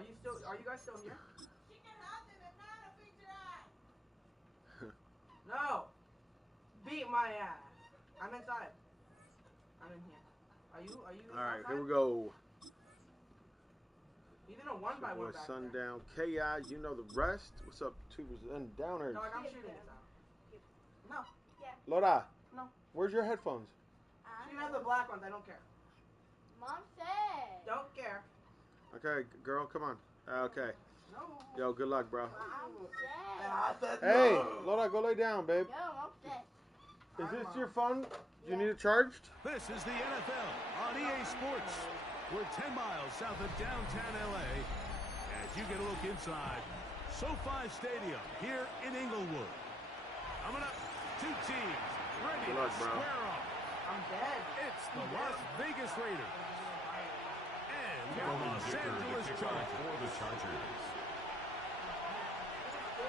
Are you guys still here? No! Beat my ass! I'm inside. I'm in here. Are you Alright, outside? here we go. He's in a one by one back Sundown KI, you know the rest. What's up, tubers and downers? No, like I'm shooting this out. No. Yeah. Laura. No. Where's your headphones? She has the black ones, I don't care. Mom said. Don't care. Okay, girl, come on. Okay. No. Yo, good luck, bro. Mom said. Hey, Laura, go lay down, babe. No, Mom said. Is this your phone? Do you need it charged? This is the NFL on EA Sports. We're 10 miles south of downtown LA as you get a look inside SoFi Stadium here in Inglewood. Coming up, two teams ready to square off. I'm dead. It's the Las Vegas Raiders and the Los Angeles Chargers. For the Chargers.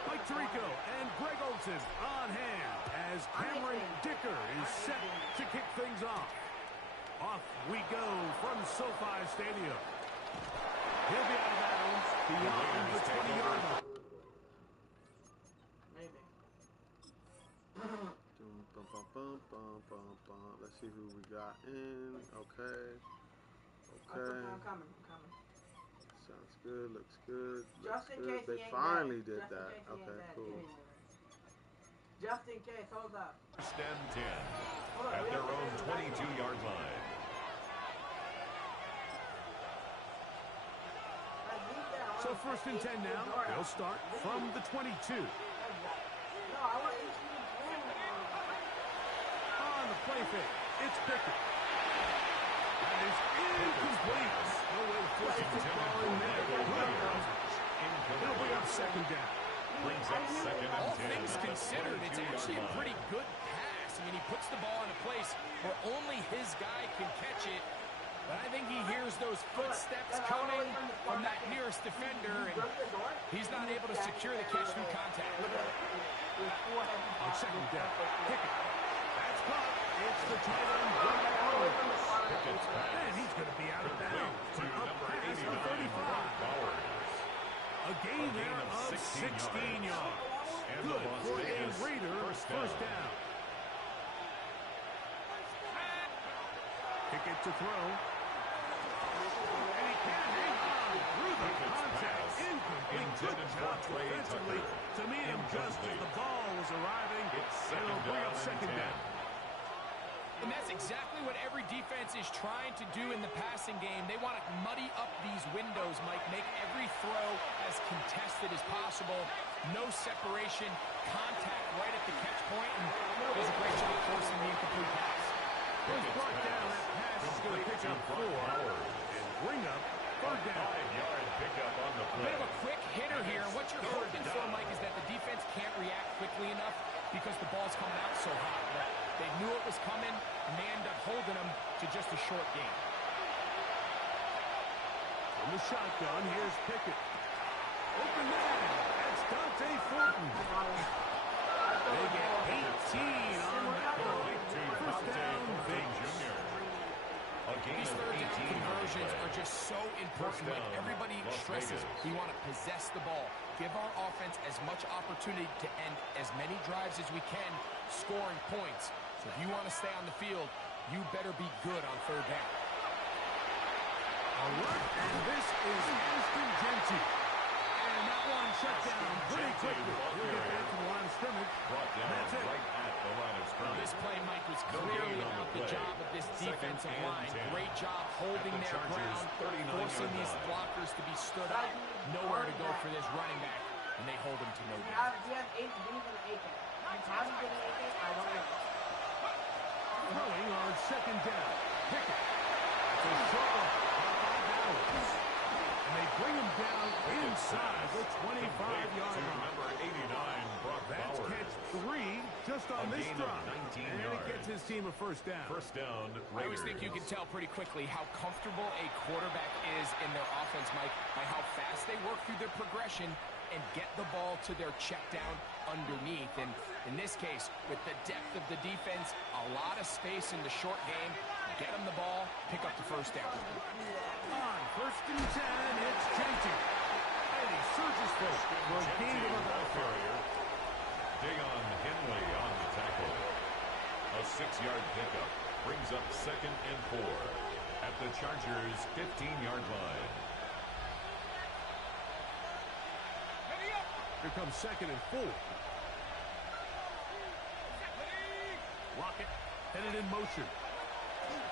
Mike Tirico and Greg Olsen on hand as Cameron Dicker is set to kick things off. Off we go from SoFi Stadium. He'll be out of bounds beyond the 20-yard line. Maybe. Let's see who we got in. Okay. I'm coming. Sounds good. Looks good. Just in case They he ain't finally dead. did Just in that. case he ain't Okay, dead. cool. Just in case, hold up. First and 10 at their own 22-yard line. So first and 10 now. They'll start from the 22. No, I want you to On the play fake, it's Pickett. That is incomplete. No way to force the football in there. They'll bring up second down. Brings up second and All 10. things considered, it's actually a pretty good pass. I mean, he puts the ball in a place where only his guy can catch it. But I think he hears those footsteps coming from that nearest defender, and he's not able to secure the catch through contact. On second down, Pickett. That's caught. It's the tight end, Greg Bowers. Pickett's pass. And he's going to be out of bounds. To Up number past 89, the 35. Bowers. A gain there of 16 yards. And Good the Las for a Vegas Raider first down. Pickett to throw. And he can't hang on through the contact. Incomplete. Good job defensively to meet him just as the ball was arriving. It'll bring up second down. And that's exactly what every defense is trying to do in the passing game. They want to muddy up these windows, Mike, make every throw as contested as possible. No separation, contact right at the catch point, and does a great job forcing the incomplete pass. He's brought down. That pass is going to pick up 4 and bring up third down. 5-yard pickup on the A play. bit of a quick hitter here. What you're hoping for, Mike, is that the defense can't react quickly enough because the ball's coming out so hot. But they knew it was coming, and they end up holding them to just a short game. From the shotgun, here's Pickett. Open man. That's Dante Fortin. They get 18 on that one. First down, Vegas. These third down conversions are just so important. Like everybody stresses, we want to possess the ball, give our offense as much opportunity to end as many drives as we can, scoring points. So if you want to stay on the field, you better be good on third down. Alert, and this is Aston Genty. And that one shut down pretty quickly. We'll get back to the line of scrimmage. Brought down That's it. right at the line of scrimmage. This play, Mike, was No clearly gain on about the the play. job of this Second defensive and line. 10. Great job holding At the their Chargers' ground, 39-yard forcing these line. blockers to be stood up. Nowhere to go for this running back, and they hold him to no gain. He has 8 games and 8 games. How he getting 8 games? I don't know. Throwing on second down. Pickett. It's a short one. And they bring him down inside the 25-yard To line. number 89, Brock That's Bowers. catch 3 just on A this gain of drive. 19 And it yards. gets his team a first down. First down, I always think you can tell pretty quickly how comfortable a quarterback is in their offense, Mike, by how fast they work through their progression and get the ball to their check down underneath. And in this case, with the depth of the defense, a lot of space in the short game, get them the ball, pick up the first down. On first and 10, it's Genty. 6-yard pickup brings up 2nd and 4 at the Chargers' 15-yard line. Here comes 2nd and 4. Lockett headed in motion.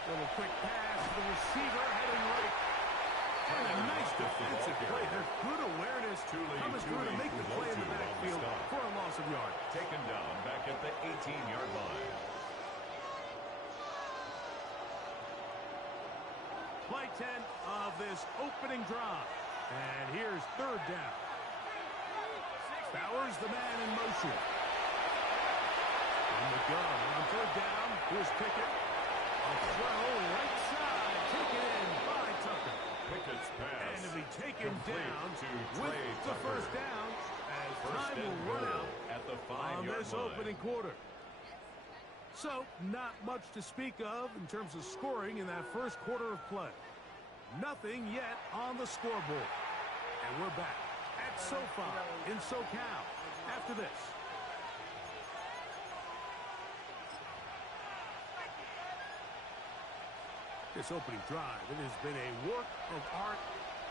Little quick pass to the receiver heading right. And a nice defensive play. There's good awareness coming through to make the play in the backfield for a loss of yard. Taken down back at the 18-yard line. Play 10 of this opening drive. And here's 3rd down. Bowers, the man in motion. On the gun. On 3rd down, here's Pickett. A throw right side. Taken in by Tucker. Pickett's pass. And to be taken down to with Trey the Tucker. 1st down as First time and will run goal out at the on 5-yard this line. opening quarter. So, not much to speak of in terms of scoring in that first quarter of play. Nothing yet on the scoreboard. And we're back at SoFi in SoCal after this. This opening drive, it has been a work of art.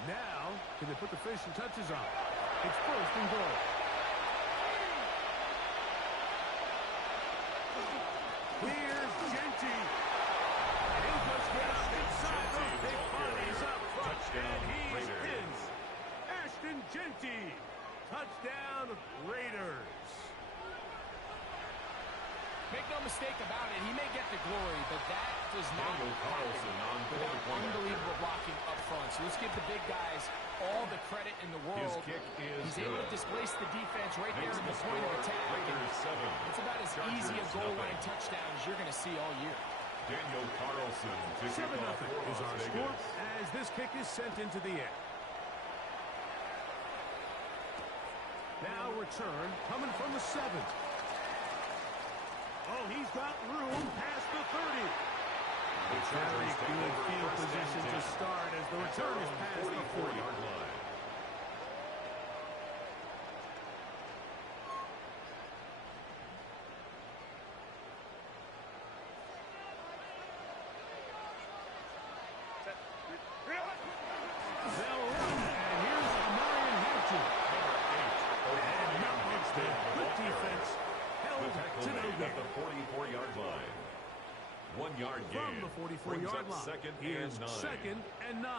Now, can they put the finishing touches on? It's 1st and goal. Here's Genty. And he'll just get up inside those big bodies up front. And he's in. Ashton Genty. Touchdown, Raiders. Make no mistake about it, he may get the glory, but that does not Daniel Carlson on without the corner. unbelievable blocking up front. So let's give the big guys all the credit in the world. His kick is He's able to good. displace the defense right there Makes at the the point of score attack. Raiders 7. It's about as Chargers easy a goal line nothing. touchdown as you're going to see all year. Daniel Carlson to kick 7-0 off for is Las our Vegas. score as this kick is sent into the air. Now return coming from the 7. Oh, he's got room past the 30. The Very Chargers take good over field 1st and position to 10 start as the at return their is own past the 40. 44-yard line. They'll run, and here's Amarian Hampton. And not much there. Good defense. Held The tackle to no made at gain. the 44-yard line. 1-yard From gain. the Brings 44-yard up line. 2nd Here's and 9. 2nd and 9.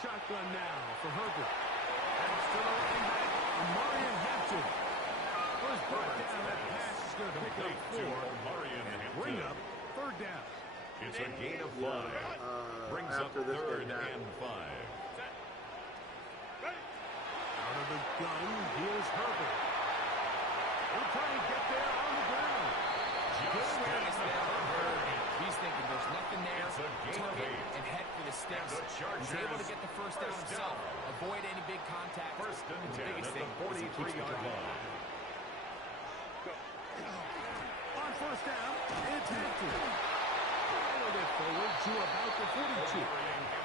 Shotgun now for Herbert. Pass to the running back, Amarian Hampton. First brought down, that pass is going to pick up Complete to 4 Amarian and Hampton. bring up 3rd down. It's a gain of 5. Brings up after this 3rd game now. and 5. Out of the gun, here's Herbert. He'll try and get there on the ground. Good awareness there from Herbert. He's thinking there's nothing there. It's a gain Tuck of it 8. and head for the sticks. And the He's able to Chargers get the first down first himself. down. Avoid any big contact. 1st and And the 10 biggest at thing the is he keeps the 43-yard drive. line. On 1st down, it's Hampton. Followed it forward to about the 42.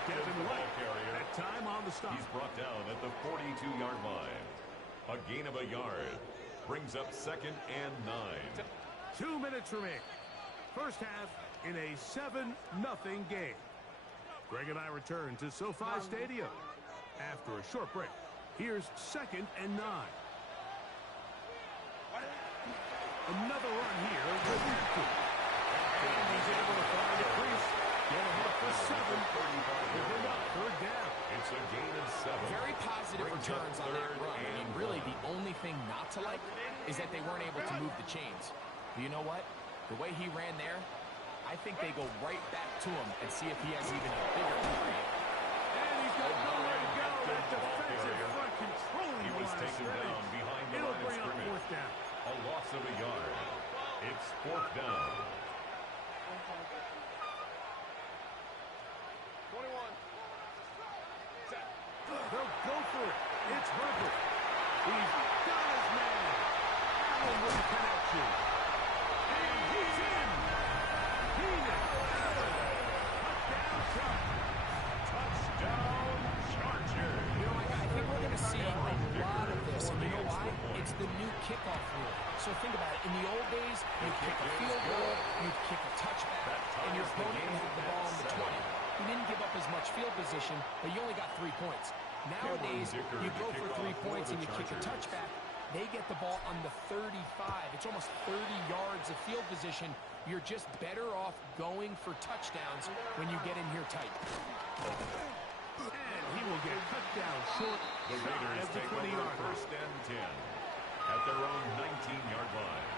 Devin White, that time on the stop. He's brought down at the 42-yard line. A gain of a yard. Brings up 2nd and 9. 2 minutes remaining. First half in a 7-0 game. Greg and I return to SoFi Stadium after a short break. Here's 2nd and 9. Another run here with Hampton. And he's able to find a crease. Get ahead for 7. They'll bring up 3rd down. It's a gain of 7. Very positive Brings up returns on that 3rd run. I mean, and really, 1. the only thing not to like is that they weren't able to move the chains. But you know what? The way he ran there, I think they go right back to him and see if he has even a bigger frame. And he's got nowhere to go. That defensive front controlling He the was line of taken scrimmage. down behind the It'll line of bring up scrimmage. 4th down. A loss of a yard. It's 4th down. 21. They'll go for it. It's Herbert. He's got his man. Allen with the connection. And he's in. Keenan Allen. Touchdown, Chargers. Touchdown, Chargers. You know, I think we're going to see a lot of this. And you know why? It's the new kickoff rule. So think about it. In the the old days, you'd kick a field goal, you'd kick a touchback, and your opponent would have the ball on the 20. You didn't give up as much field position, but you only got 3 points. Nowadays, you go for 3 points and you kick a touchback. They get the ball on the 35. It's almost 30 yards of field position. You're just better off going for touchdowns when you get in here tight. And he will get cut down short. The Raiders take over first and 10 at their own 19-yard line.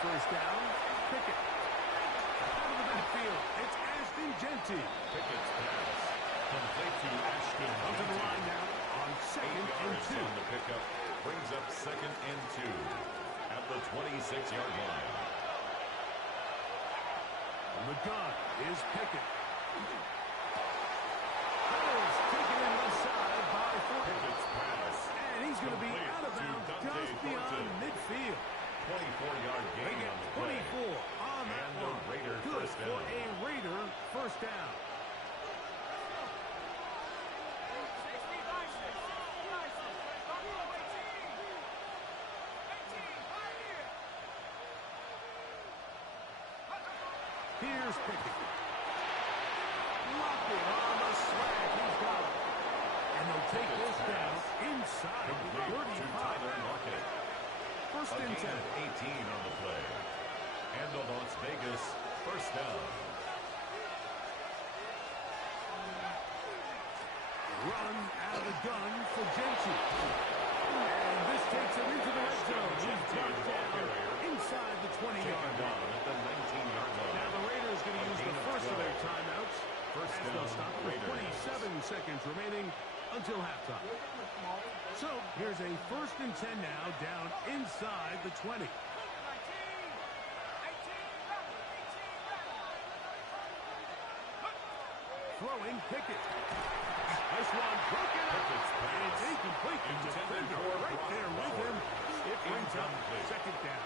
First down, Pickett. Out of the backfield, it's Ashton Genty. Pickett's pass complete to Ashton Up to the Genty. line now on 2nd and 2. On the pickup brings up 2nd and 2 at the 26-yard line. And the gun is Pickett. Is taken in left side by Fulton. Pickett's pass. And he's going to be out of bounds just beyond midfield. 24-yard They gain get on the play. 24 on that And the one. Raider Good first for down. a Raider first down. Here's Pickett. Locked it on the swag. He's got it. And they'll take this down inside the Complete to 35. Tyler Lockett. First A and gain 10. of 18 on the play. And the Las Vegas first down. Run out of the gun for Genty. And this takes him into the red zone. He's brought down inside the 20-yard Taken line. down at the 19-yard line. Now the Raiders going to use the first of their timeouts. First As down, they'll stop with Raiders. 27 seconds remaining until halftime. So here's a first and 10 now down inside the 20. Throwing Pickett. This one broken up. Pickett's pass. It's incomplete. The Intended defender for right Brock there with him. It brings up Incomplete. second down.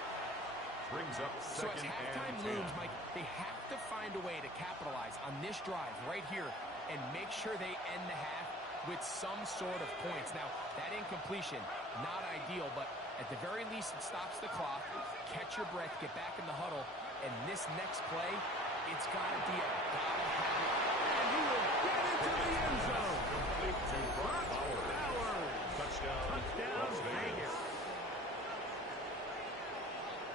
Brings up So as 2nd halftime and 10. looms, Mike, they have to find a way to capitalize on this drive right here and make sure they end the half with some sort of points. Now, that incompletion, not ideal, but at the very least, it stops the clock. Catch your breath, get back in the huddle, and this next play, it's got to be a gotta have it. And he will get into the end zone. Complete to Brock Bowers. Touchdown, Las Vegas.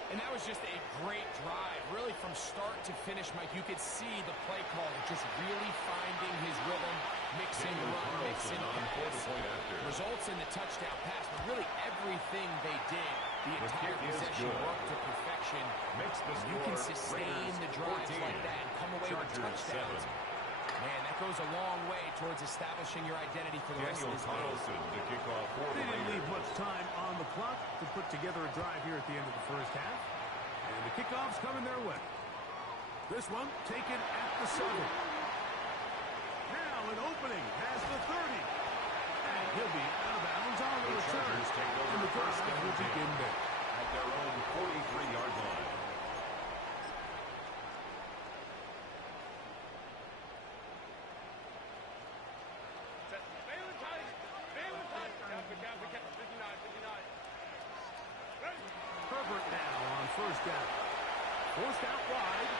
And that was just a great drive, really from start to finish, Mike. You could see the play caller just really finding his rhythm, mixing run, mixing pass. Results in the touchdown pass, but really everything they did, the entire kick is possession good. worked to perfection. Makes the You can score sustain Raiders the drives 14, like that and come away with Chargers touchdowns. 7. Man, that goes a long way towards establishing your identity for the rest of Daniel this game. Carlson to kick off for They the didn't leave Raiders. much time on the clock to put together a drive here at the end of the first half. And the kickoff's coming their way. This one taken at the 7. Now an opening has the 30. And he'll be out of bounds on the The return. Chargers take over And the first drive and will 10 begin there. at their own 43-yard line. Herbert now on first down. Forced out wide.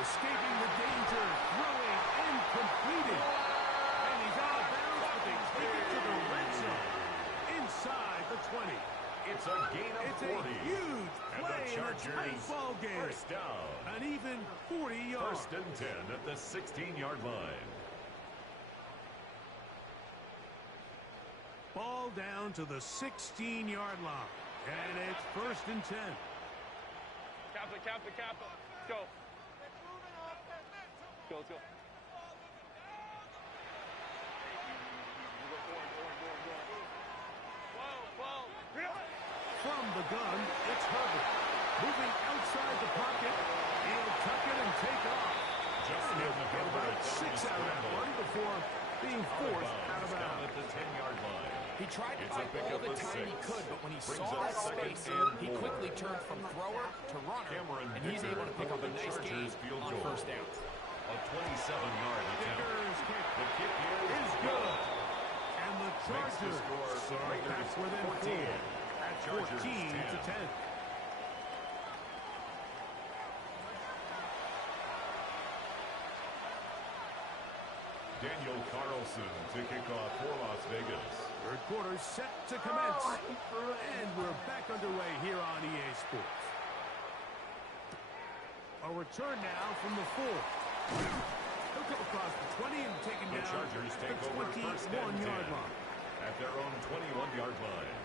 Escaping the danger. Throwing incompleted. And he's out of bounds, but they take it to the red zone. Inside the 20. It's a gain of It's 40. a huge And play the in a tight Chargers ball game. first down. An even 40 yards. First and 10 at the 16-yard line. Ball down to the 16-yard line. And it's first and 10. Captain. Let's go. Let's go. From the gun, it's Herbert. Moving outside the pocket. He'll tuck it and take off. Just And he'll enough get about Herbert 6 out of that one before being forced out of down bounds. at the 10-yard line. He tried to It's find a pick all up the of time he 6. could, but when he Brings saw up that second space, and he 4. quickly turned from thrower to runner, and he's able to pick up a nice gain on first down. A 27-yard attempt. The kick here Is good. And the Makes the Chargers score right back Raiders within 14. 4 at Chargers 14-10. Daniel Carlson to kick off for Las Vegas. Third quarter set to commence. And we're back underway here on EA Sports. A return now from the 4. He'll come across the 20 and taken The down Chargers at take the over first and 21-yard 10 line. at their own 21-yard line.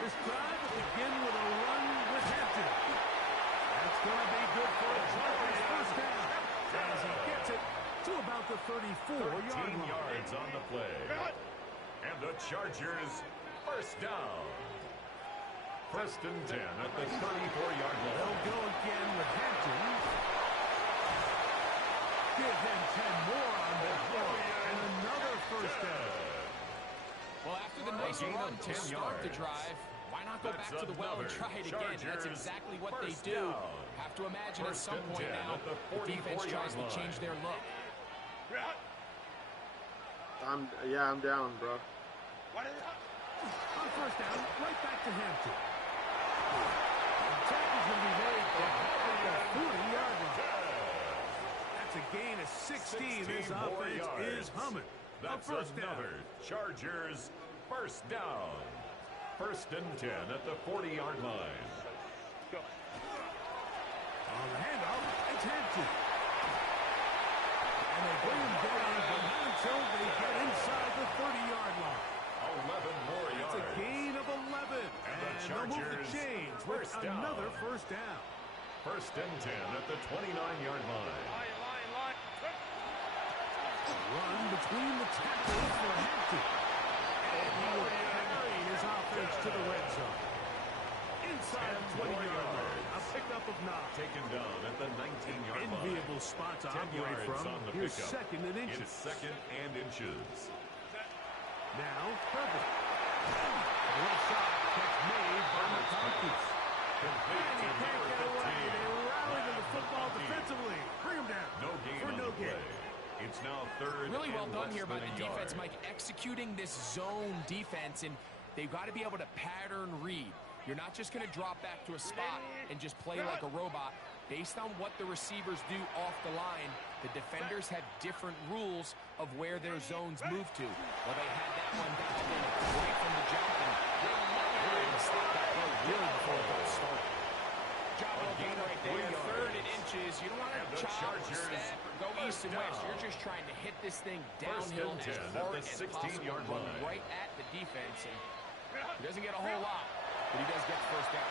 This drive will begin with a run with Hampton. That's going to be good for a Chargers first down as he gets it to about the 34-yard 13 line. yards on the play. And the Chargers first down. First and 10 at the 34-yard line. They'll go again with Hampton. Give him 10 more on that play and another first down. Well, after the nice gain run of to 10 start the yards. drive, why not go That's back to the well and another try it again? That's Chargers exactly what they first do. down. Have to imagine at First some and point 10 now, at the the defense 44-yard tries to line. change their look. I'm down, bro. On first down, right back to Hampton. The tackle's going to be made at the 40-yard line. That's a gain of 16. This 16 more offense yards. is humming. That's a first down. another Chargers first down. First and 10 at the 40-yard line. On the handoff, it's Hampton. And they bring him down, but not until they get inside the 30-yard line. 11 more It's yards. a gain of 11. And the they'll move the Chargers chains with first down. another first down. First and 10 at the 29-yard line. Run between the tackles for Hampton. And he will carry his offense to the red zone. Inside the 20-yard line. A pickup of 9. Taken down at the 19-yard line. Enviable spot to 10 operate yards from. on the Here's pickup. second and inches. It's second and inches. Now, Herbert. The left side catch made by McCarthy. Complete And to he can't number get away. 15. They rally to the football McCarthy. defensively. Bring him down. No gain for on no the gain. play. It's now third Really well and done less here by than the a defense, yard. Mike, executing this zone defense, and they've got to be able to pattern read. You're not just going to drop back to a spot and just play like a robot. Based on what the receivers do off the line, the defenders have different rules of where their zones move to. Well, they had that one dialed in right from the jump, and they were able to stop that play really before it got started. Job well done right there. Third and inches. You don't want to And the chop or Chargers step or go east and west. down. You're just trying to hit this thing First downhill and as 10 at hard the as possible. 16-yard Run line. right at the defense. And he doesn't get a whole lot, but he does get the first down.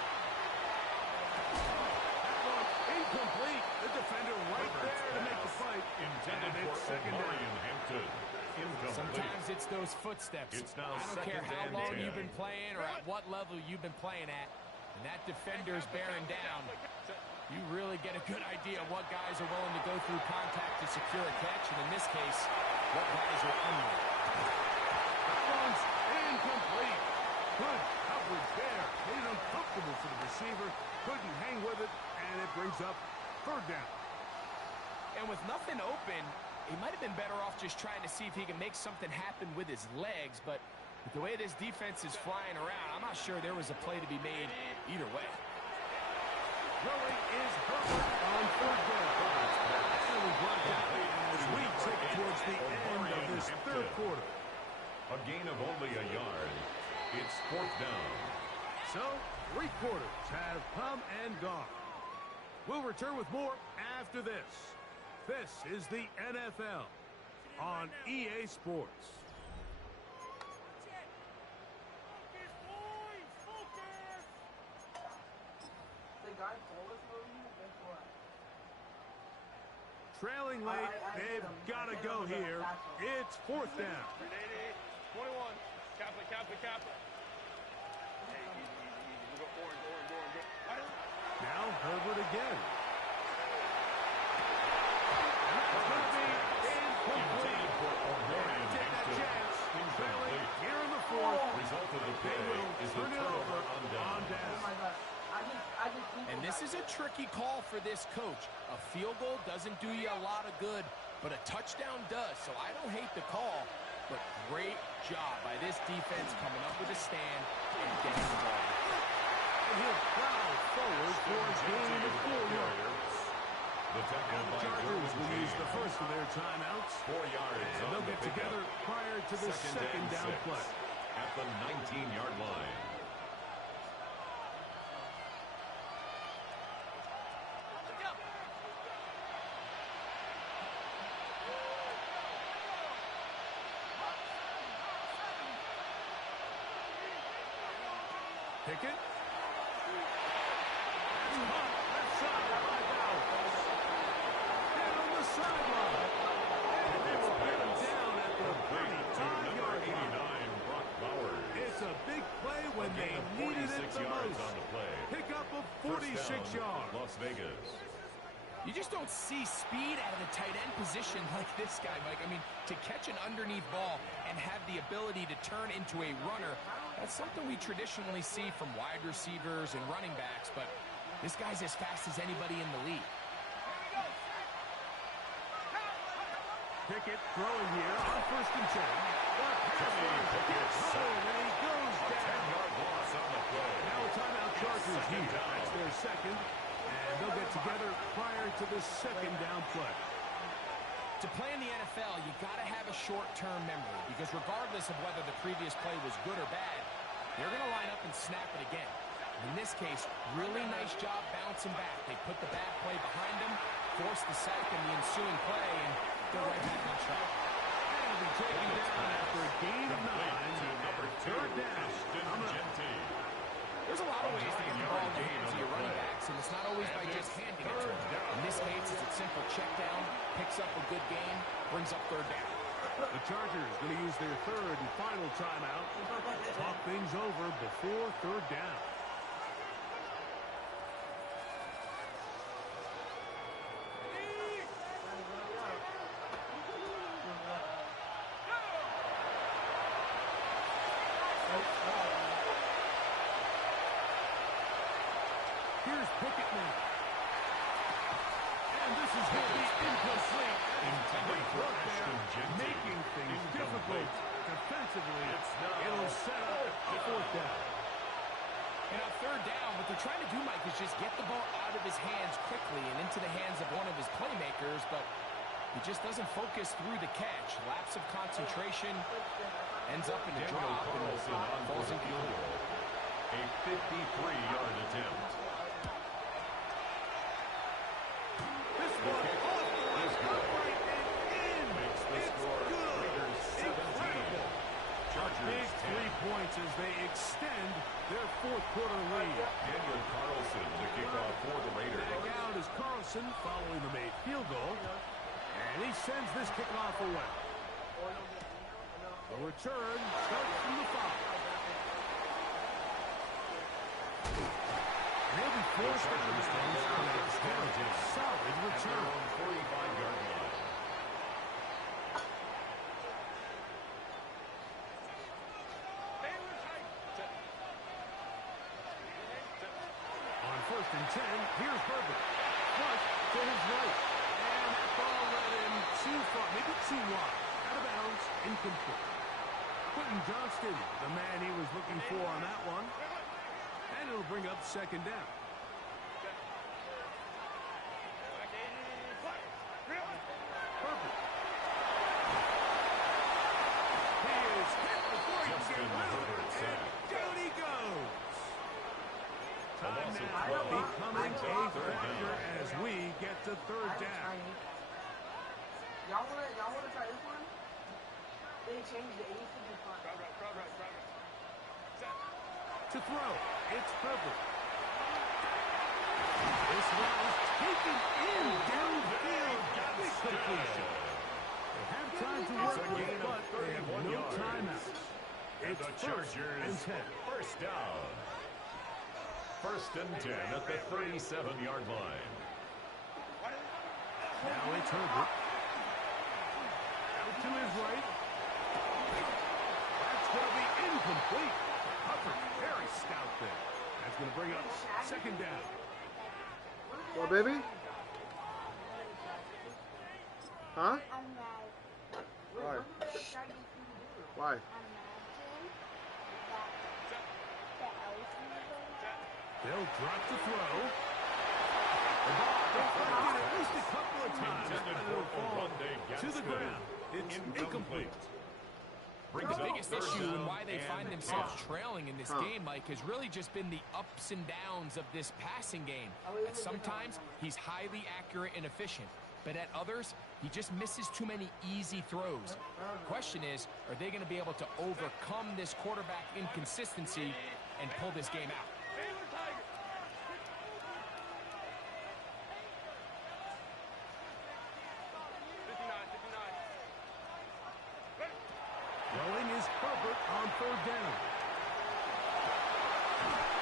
That one incomplete. The defender right there to make the fight. Intended And for it's second down. Omarion Hampton. Incomplete. Sometimes it's those footsteps. It's now I don't care second how and long 10. you've been playing or at what level you've been playing at. And that defender's bearing down. You really get a good idea of what guys are willing to go through contact to secure a catch. And in this case, what guys are unwilling. That one's incomplete. Good coverage there. Made it uncomfortable for the receiver. Couldn't hang with it, and it brings up third down. And with nothing open, he might have been better off just trying to see if he can make something happen with his legs. But with the way this defense is flying around, I'm not sure there was a play to be made either way. Throwing is Herbert on third down. And we brought that as we tick towards the end of this third quarter. A gain of only a yard. It's fourth down. So, 3 quarters have come and gone. We'll return with more after this. This is the NFL on EA Sports. The guy told us movie? Guess what? trailing late. They've got to go here. It's 4th down. 21. Cap it. Hey, easy. We go orange. Now Herbert again. And that's going to be incomplete. Take that chance. Trailing here in the 4th. Result of the They play will is the turn it turnover over on on down. down. And this is a tricky call for this coach. A field goal doesn't do you a lot of good, but a touchdown does. So I don't hate the call, but great job by this defense coming up with a stand and getting the ball. And he'll plow forward for a gain of 4 yards. The tackle And the by Chargers will use the James. first of their timeouts. 4 yards And on they'll the get pickup. together prior to the second down 6 play. at the 19-yard line. Pickett. That's caught. Left side by Bowers. Down the sideline. And they will get him down at the 35-yard line. 89, Brock Bowers. It's a big play when they Gain of needed it 46 the yards most. on the play. Pick up of First 46 down, yards. Las Vegas. You just don't see speed out of the tight end position like this guy, Mike. I mean, to catch an underneath ball and have the ability to turn into a runner, that's something we traditionally see from wide receivers and running backs, but this guy's as fast as anybody in the league. Pickett throwing here on 1st and 10. The pass rush gets home, and he goes down. 10-yard loss on the play. Now a timeout Chargers here. That's their second. And they'll get together prior to the second down play. To play in the NFL, you got to have a short-term memory because regardless of whether the previous play was good or bad, they're going to line up and snap it again. In this case, really nice job bouncing back. They put the bad play behind them, forced the sack in the ensuing play, and they're right back on track. And he'll be taken down after a gain of 9. To number 2, 3rd down. Ashton Jeanty. There's a lot of ways to get the ball in the hands of your running backs, and it's not always by just handing it to them. In this case, it's a simple check down, picks up a good gain, brings up 3rd down. The Chargers going to use their 3rd and final timeout. Talk things over before 3rd down. Here's Pickett now. And this is going to be incomplete. Intended for Ashton Jeanty. Making things difficult defensively. It's now It'll set up a 4th down. And on 3rd down, what they're trying to do, Mike, is just get the ball out of his hands quickly and into the hands of one of his playmakers, but he just doesn't focus through the catch. Lapse of concentration, ends up in a Daniel drop, Carlson on and falls for the field incomplete. goal. A 53-yard attempt. This one off the left upright and in. Makes the It's score good. Raiders 17. Incredible. Chargers Big 10. 3 points as they extend their 4th quarter lead. Daniel Carlson to kick off for the Raiders. Back out is Carlson following the made field goal. And he sends this kickoff away. The return starts from the 5. And he'll be forced out of bounds on a very solid return. 45-yard line. On 1st and 10, here's Herbert. Flush to his right. And that ball led him too far, maybe too wide. Out of bounds, incomplete. Quentin Johnston, the man he was looking for on that one. And it'll bring up 2nd down. Herbert. He is hit before he can Justin get rid of Herbert it. sack. And down he goes. A Time loss of now 12 becoming brings a up 3rd factor down. as we get to 3rd down. Y'all wanna try this one? They changed the 86 to 5. To throw, it's Herbert. This one is taken in downfield. Big completion. They have time to work with, but they have no timeouts. It's the Chargers 1st and 10. First down. 1st and 10 at the 37-yard line. Now it's Herbert. Out to his right. That's going to be incomplete. Hubbard, very stout there. That's going to bring up 2nd down. Well, baby? Huh? I'm mad. Why? Why? They'll drop the throw. The ball deflected at least a couple of times. Intended And for it'll a fall one-day to the Gadsden. ground. It's incomplete. Brings The up biggest 3rd issue and down why they and find themselves 10. trailing in this game, Mike, has really just been the ups and downs of this passing game. At sometimes, he's highly accurate and efficient, but at others, he just misses too many easy throws. The question is, are they going to be able to overcome this quarterback inconsistency and pull this game out? Throwing is Herbert on 3rd down.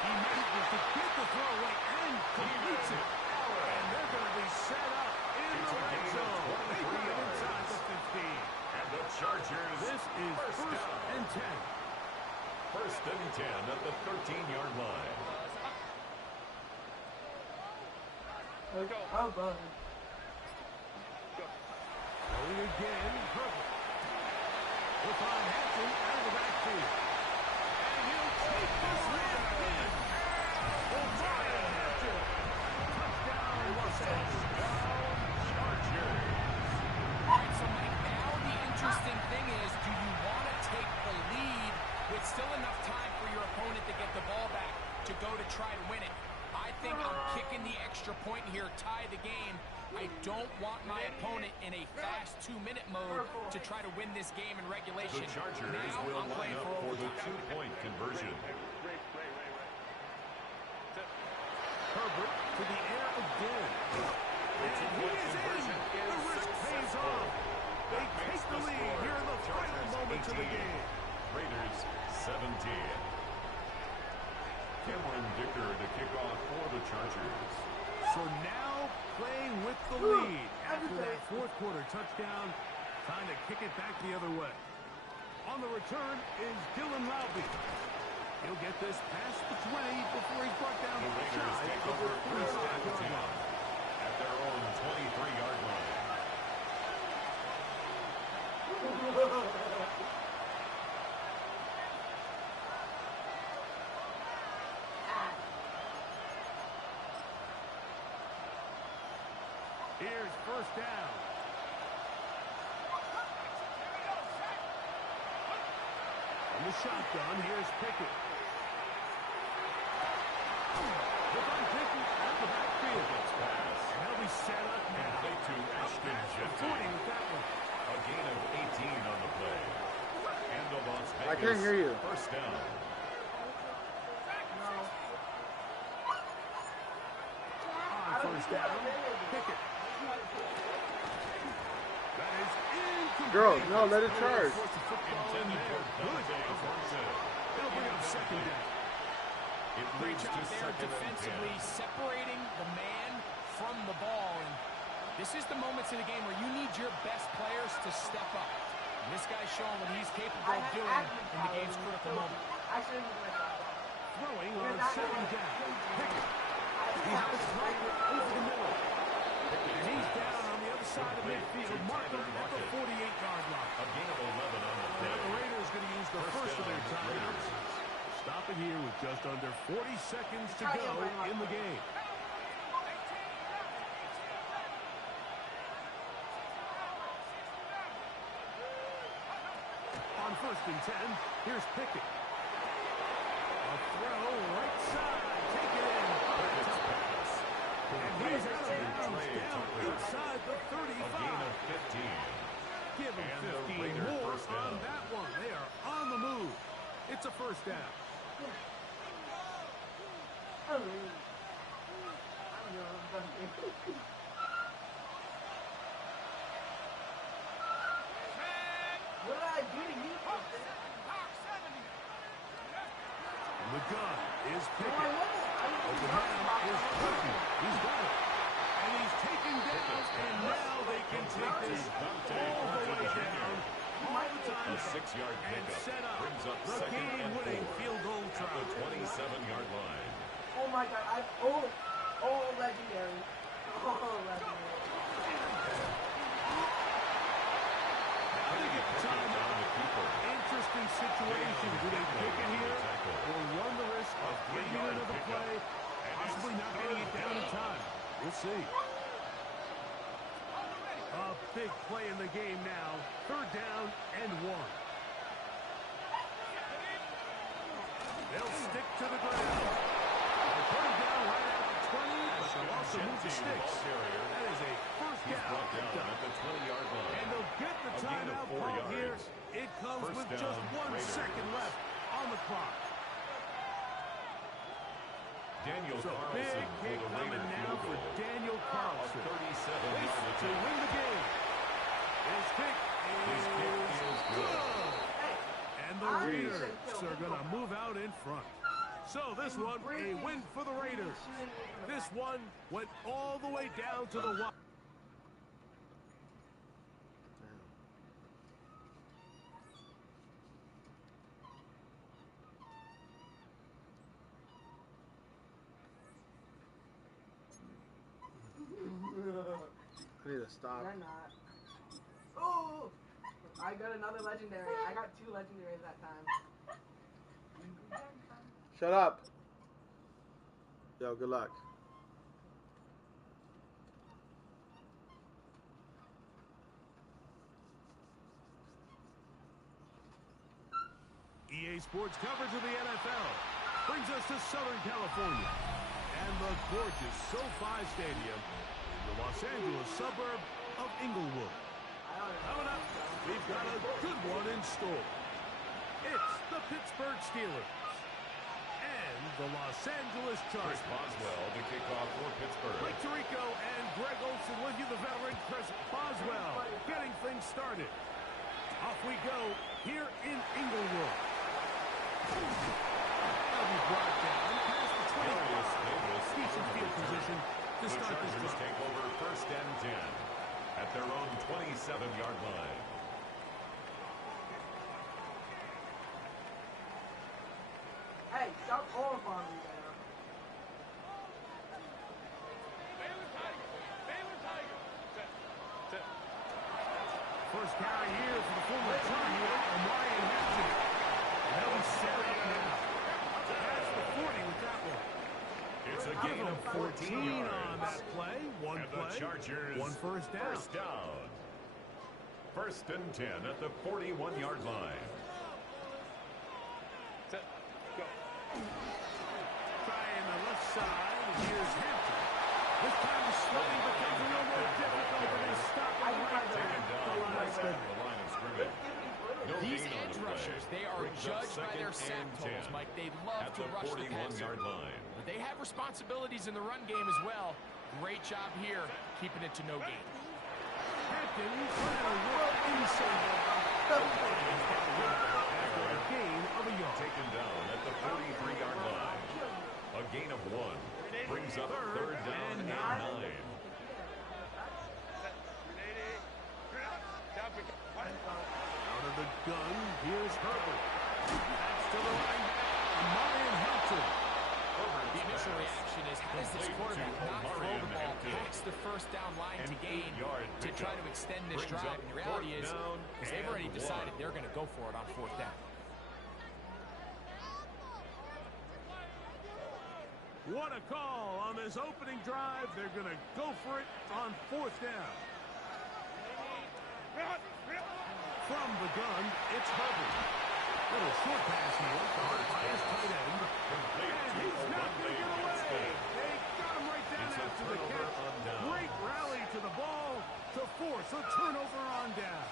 He manages to get the throw away and completes it. And they're going to be set up in the red zone. They got it inside the 15. And the Chargers This is 1st and 10. 1st and 10 at the 13-yard line. Oh, God. Throwing again, Herbert. We'll find Hampton out of the backfield. And he'll take this one in. O'Brien Hampton. Touchdown, Los Angeles. Chargers. All right, so Mike, now the interesting thing is, do you want to take the lead with still enough time for your opponent to get the ball back to go to try to win it? I think I'm kicking the extra point here, tie the game. I don't want my opponent in a fast 2-minute mode to try to win this game in regulation. The Chargers Now will I'm line playing up for for the overtime. 2-point conversion. Herbert to the air again. And he is in. The risk pays off. They take the lead here in the final moments of the game. Raiders 17. Cameron Dicker to kick off for the Chargers. So now playing with the lead after that 4th quarter touchdown. Time to kick it back the other way. On the return is Dylan Laube. He'll get this past the 20 before he's brought down The Raiders shy take of over the 1st and 10 35-yard line. at their own 23-yard line. Here's 1st down. From the shotgun, here's Pickett. Devon Pickett at the backfield. Pass. And he'll be set up now. Play to Ashton Past the Jeff. 40 with that one. A gain of 18 on the play. And the Las Vegas I can't hear you. 1st down. On 1st down, Pickett. That is incomplete. Girls, no, let it charge. Force the football in Intended for there. Good Dante coverage. Forte. They'll bring up 2nd down. It Great leads job to there 2nd and defensively, 10. separating the man from the ball. And this is the moments in the game where you need your best players to step up. And this guy's showing what he's capable of doing in the game's critical moment. I should have used my Throwing on 2nd down. Pickett. He has right over the middle. And he's down on the other side of midfield. Mark him at the 48-yard line. A gain of 11 on the Now play. the Raiders going to use the first of their down, timeouts. Stop it here with just under 40 seconds to go in the game. On 1st and 10, here's Pickett. A throw right side. Take it in. And he's out of bounds down inside the A 35. gain of 15. Give him And the 15 Raider more first on down. that one. They are on the move. It's a 1st down. The gun is Pickett. The man is Turkey. He's got it. And he's taken down, and now they can take this all the way down. All the time A 6-yard and pickup set up brings up the second and game-winning 4 field goal at try. the 27-yard line. Oh my God! Legendary. Legendary. Now they get the timeout. Interesting situation. Do they pick it here or run the risk of getting into the play, possibly not getting it down in time? We'll see. A big play in the game now. 3rd down and 1. They'll stick to the ground. They'll put him down right at the 20, but they'll also move the sticks. That is a first down at the 20-yard line. and they'll get the timeout call here. It comes with just 1 second left on the clock. Daniel So Carlson big for kick the coming Raider now field for goal. Daniel Carlson. 37-yard To attempt. win the game. His kick His kick is good. And the Raiders are going to move out in front. So this one, a win for the Raiders. This one went all the way down to the wire. I need to stop. You're not. Oh! I got another legendary. I got 2 legendaries that time. Shut up. Yo, good luck. EA Sports coverage of the NFL brings us to Southern California and the gorgeous SoFi Stadium in the Los Angeles suburb of Inglewood. Coming up, we've got a good one in store. It's the Pittsburgh Steelers and the Los Angeles Chris Chargers. Boswell to kick off for Pittsburgh. Mike Tirico and Greg Olson with you, the veteran Chris Boswell, getting things started. Off we go here in Inglewood. That'll be brought down past the 20. Decent field position to The start this Chargers drive. take over 1st and 10 at their own 27-yard line. Hey, stop off on me there. First carry here for the former Charger, Amari Hampton. They'll be set up now. That's the 40 with that one. It's a Give gain them of 14 14 yards. on that play. One And play, the Chargers, one first down. First down. 1st and 10 at the 41-yard line. Set. Go. Trying the left side, and here's Hampton. This time the sliding becomes a little more difficult, but they stop it right there Taken at down the line of right scrimmage. at the line of scrimmage. No These gain on edge the play. rushers, they are Brings up judged by their 2nd sack and totals, 10 Mike. They love at to the rush the passer. 41-yard line. But they have responsibilities in the run game as well. Great job here, keeping it to no gain. Hampton trying to work inside. After a gain of a yard. Taken down at the 43-yard line. A gain of 1 brings up 3rd down and 9. Out of the gun, here's Herbert. That's to the right. Amari Hampton. The initial reaction is, how does this quarterback not throw the ball past the first down line to gain to try to extend this drive? And the reality is they've already decided they're going to go for it on 4th down. What a call on this opening drive. They're going to go for it on 4th down. From the gun, it's Herbert. Little short pass here, caught by his tight end. And he's not going to get away. They got him right down after the catch. Great rally to the ball to force a turnover on down.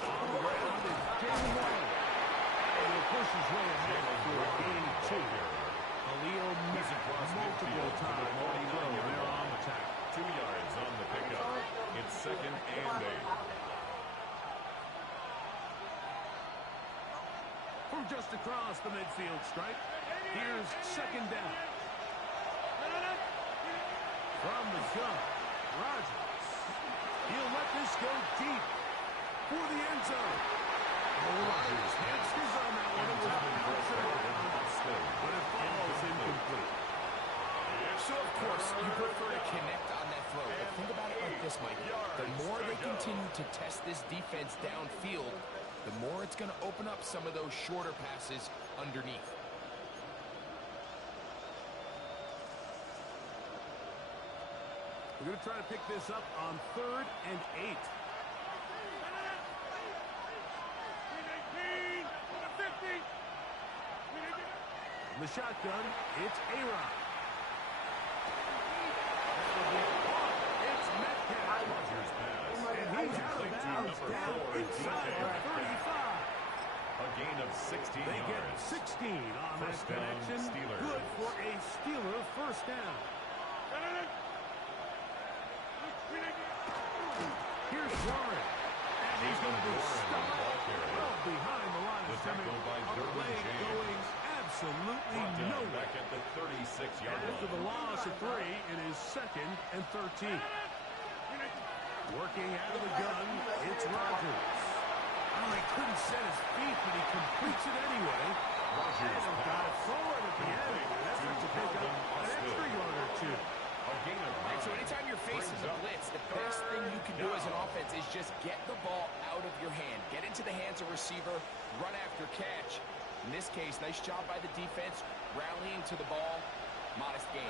On the ground is Jalen White. And he'll push his way ahead for a gain of 2. Khalil He's across multiple midfield to the times on the throw 49-yard there on line. the tackle. 2 yards on the pickup. It's 2nd and 8. From just across the midfield stripe, here's 2nd down. From the gun, Rodgers. He'll let this go deep for the end zone. Rodgers hamsters on that one. It was but it falls incomplete. So, of course, you prefer to connect on that throw. But think about it like this, Mike. The more they continue to test this defense downfield, the more it's going to open up some of those shorter passes underneath. We're going to try to pick this up on 3rd and 8. In the shotgun, it's A-Rod. It's Metcalf. Rodgers pass. And he's out of bounds down inside the 35. A gain of 16 They get yards. 16 on that First down, connection. Steelers. Good for a Steeler first down. Here's Warren. And he's going to be stopped well behind the line The of scrimmage. tackle by A Derwin play James. going absolutely Brought down nowhere. back at the 36-yard After the line. loss of 3, it is 2nd and 13. Working out of the gun, it's Rodgers. Oh, he couldn't set his feet, but he completes it anyway. Rodgers And got it pass. forward at the end. Effort to pick up an extra yard or 2. A gain of 9. So anytime you're facing Brings the up blitz, the best thing you can do as an down. offense is just get the ball out of your hand. Get into the hands of receiver, run after catch. In this case, nice job by the defense, rallying to the ball. Modest gain.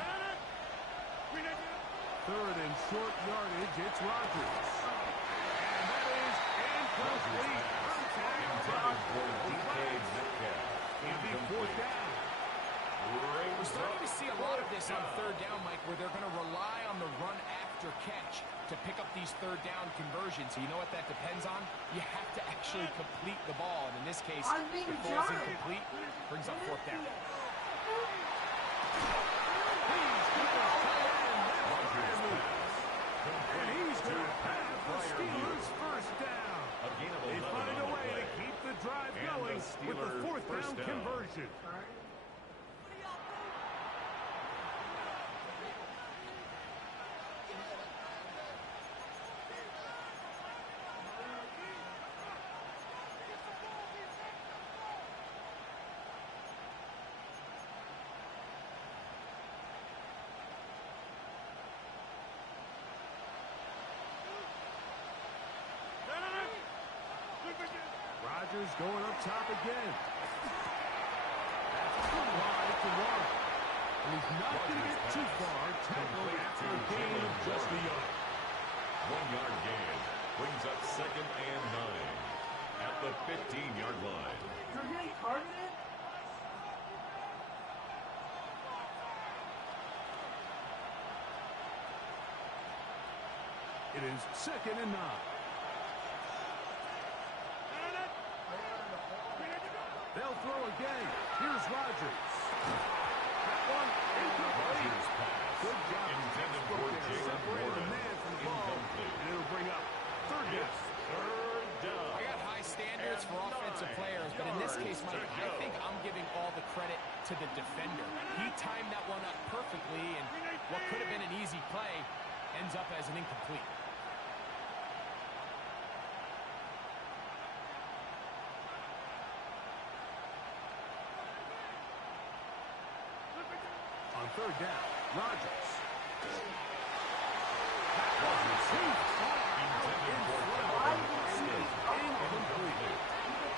3rd and short yardage, it's Rodgers. And that is incomplete. Intended for DK Metcalf. It'll be 4th down. We're starting to see a lot of this on 3rd down, Mike, where they're going to rely on the run after catch to pick up these 3rd down conversions. So you know what that depends on? You have to actually complete the ball. And in this case, I'm being the ball's jarred. incomplete, brings up 4th down. And he's going to have the Steelers first down. A gain of They 11 find on a the way play. to keep the drive And going the with the Steelers 4th first down down. conversion. Rodgers going up top again. That's too wide for Warren. And he's not going to get too far. Tackled after a gain of just a yard. 1-yard gain. Brings up 2nd and 9. At the 15-yard line. You're getting targeted? It is 2nd and 9. They'll throw again. Here's Rodgers. That one incomplete. Rodgers pass. Good job. Intended for Jason Separate the Warren. man from the ball. Incomplete. And it'll bring up 3rd down. 3rd down. I got high standards for offensive players, but in this case, Mike, I think I'm giving all the credit to the defender. He timed that one up perfectly, and what could have been an easy play ends up as an incomplete. On 3rd down, Rodgers.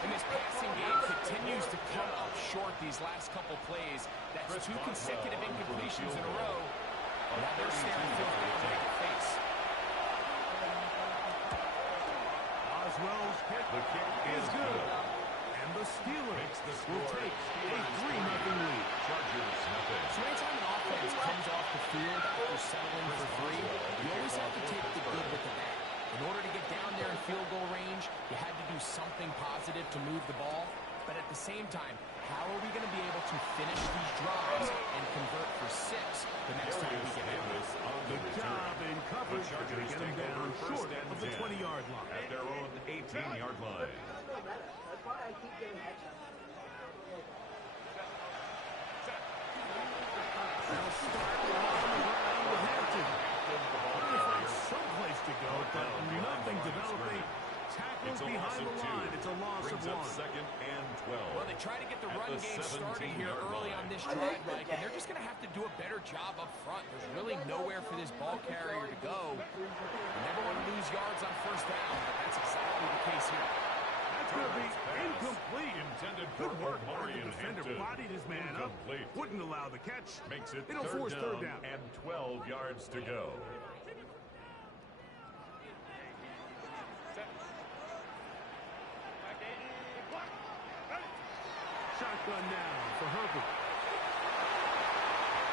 And this passing game continues to come up short these last couple plays. That's 2 consecutive incompletions in a row. Now they're staring Philadelphia in the face. Oswell's kick The kick is good. And the Steelers Makes the will score take a 3-0 lead. Chargers nothing. So anytime an offense comes off the field after settling for 3, you always have to take the good with the bad. In order to get down there in field goal range, you had to do something positive to move the ball. But at the same time, how are we going to be able to finish these drives and convert for 6 the next time we get in? Good job in coverage. They're going to get them down short of the 20-yard line. At their own 18-yard line. That's why I keep getting headshots. They'll start on the ground with Hampton. Trying to find someplace to go, but nothing developing. Tackles behind the line. It's a loss of 1. Second and 12. Well, they try to get the run game started here early on this drive, Mike, and they're just going to have to do a better job up front. There's really nowhere for this ball carrier to go. You never want to lose yards on first down, but that's exactly the case here. That's going to be incomplete. Intended Good for work. Omarion The defender Hampton. bodied his man up. Incomplete. Wouldn't allow the catch. Makes it It'll force third down. and 12 yards to go. Shotgun now for Herbert.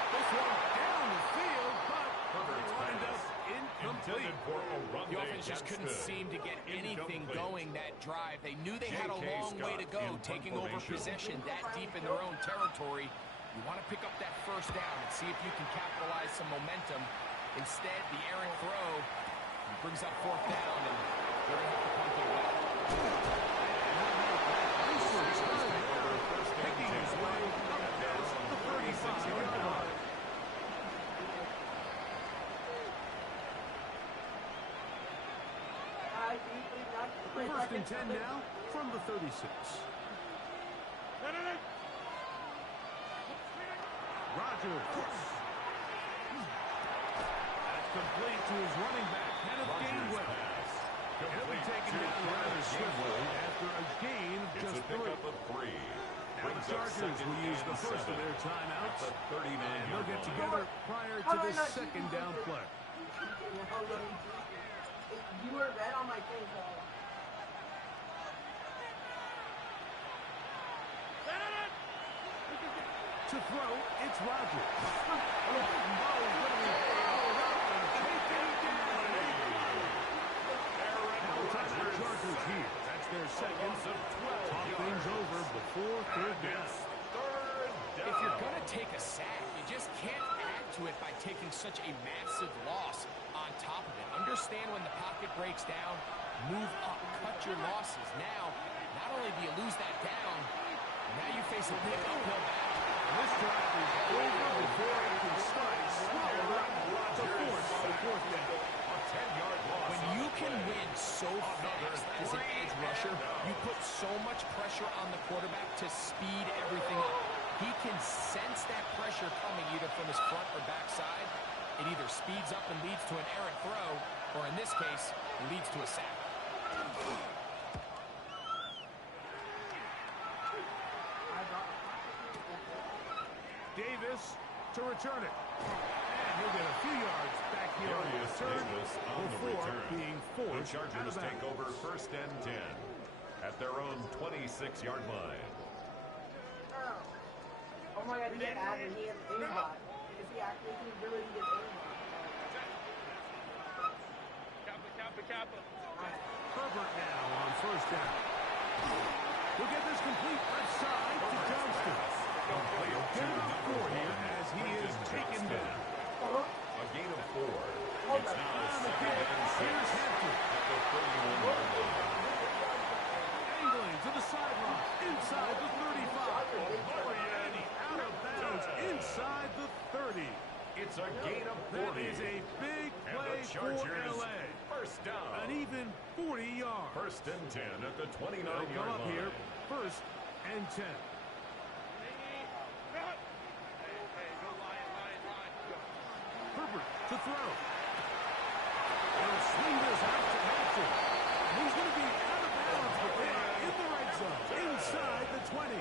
This one down the field, but Herbert's lined up pass. incomplete. Intended for Oronde The offense just couldn't seem to get anything going that drive. They knew they had a J.K. long way to Scott go, in taking over formation. possession that deep in their own territory. You want to pick up that first down and see if you can capitalize some momentum. Instead, the errant throw brings up fourth down, and they're going to have to punt it away. Picking his way up past the 35-yard line. First and 10 now from the 36. Rogers. That's complete to his running back, Kenneth Gainwell. He'll be taken down rather swiftly after a gain of just 3. Now the Chargers will use the first of their timeouts, and they'll get together prior to the second down play. You were red on my thing, so. To throw, it's Rogers. Oh, he's going to be followed up and taken down. Now time the Chargers here. That's their second. Talk things over before third down. If you're going to take a sack, you just can't add to it by taking such a massive loss on top of it. Understand when the pocket breaks down, move up, cut your losses. Now, not only do you lose that down, now you face a big uphill battle. This drive is over before it can start. Swallowed up to force the fourth down. A 10-yard loss. When you can win so fast as an edge rusher, you put so much pressure on the quarterback to speed everything up. He can sense that pressure coming either from his front or back side. It either speeds up and leads to an errant throw, or in this case, leads to a sack. Davis to return it. And he'll get a few yards back here on the return before being forced The Chargers take over first and 10 at their own 26-yard line. Oh my God, he had Adam, he has aimbot. Is he actually the ability to get aimbot? Kappa. Herbert now on first down. We'll get this complete left side to Johnston. He'll get about 4 here as he is taken down. A gain of 4. It's now On the second kick, and 6 here's Hampton. at the 31-yard line. Angling to the sideline, inside the 35. And out of bounds, inside the 30. It's a gain of That 40. is a big And play the for Chargers, LA. first down. An even 40 yards. First and 10 at the They'll 29-yard come up line. here, first and 10. Herbert to throw. They'll swing this out to Hampton. He's going to be out of bounds, but they are in the red zone, inside the 20.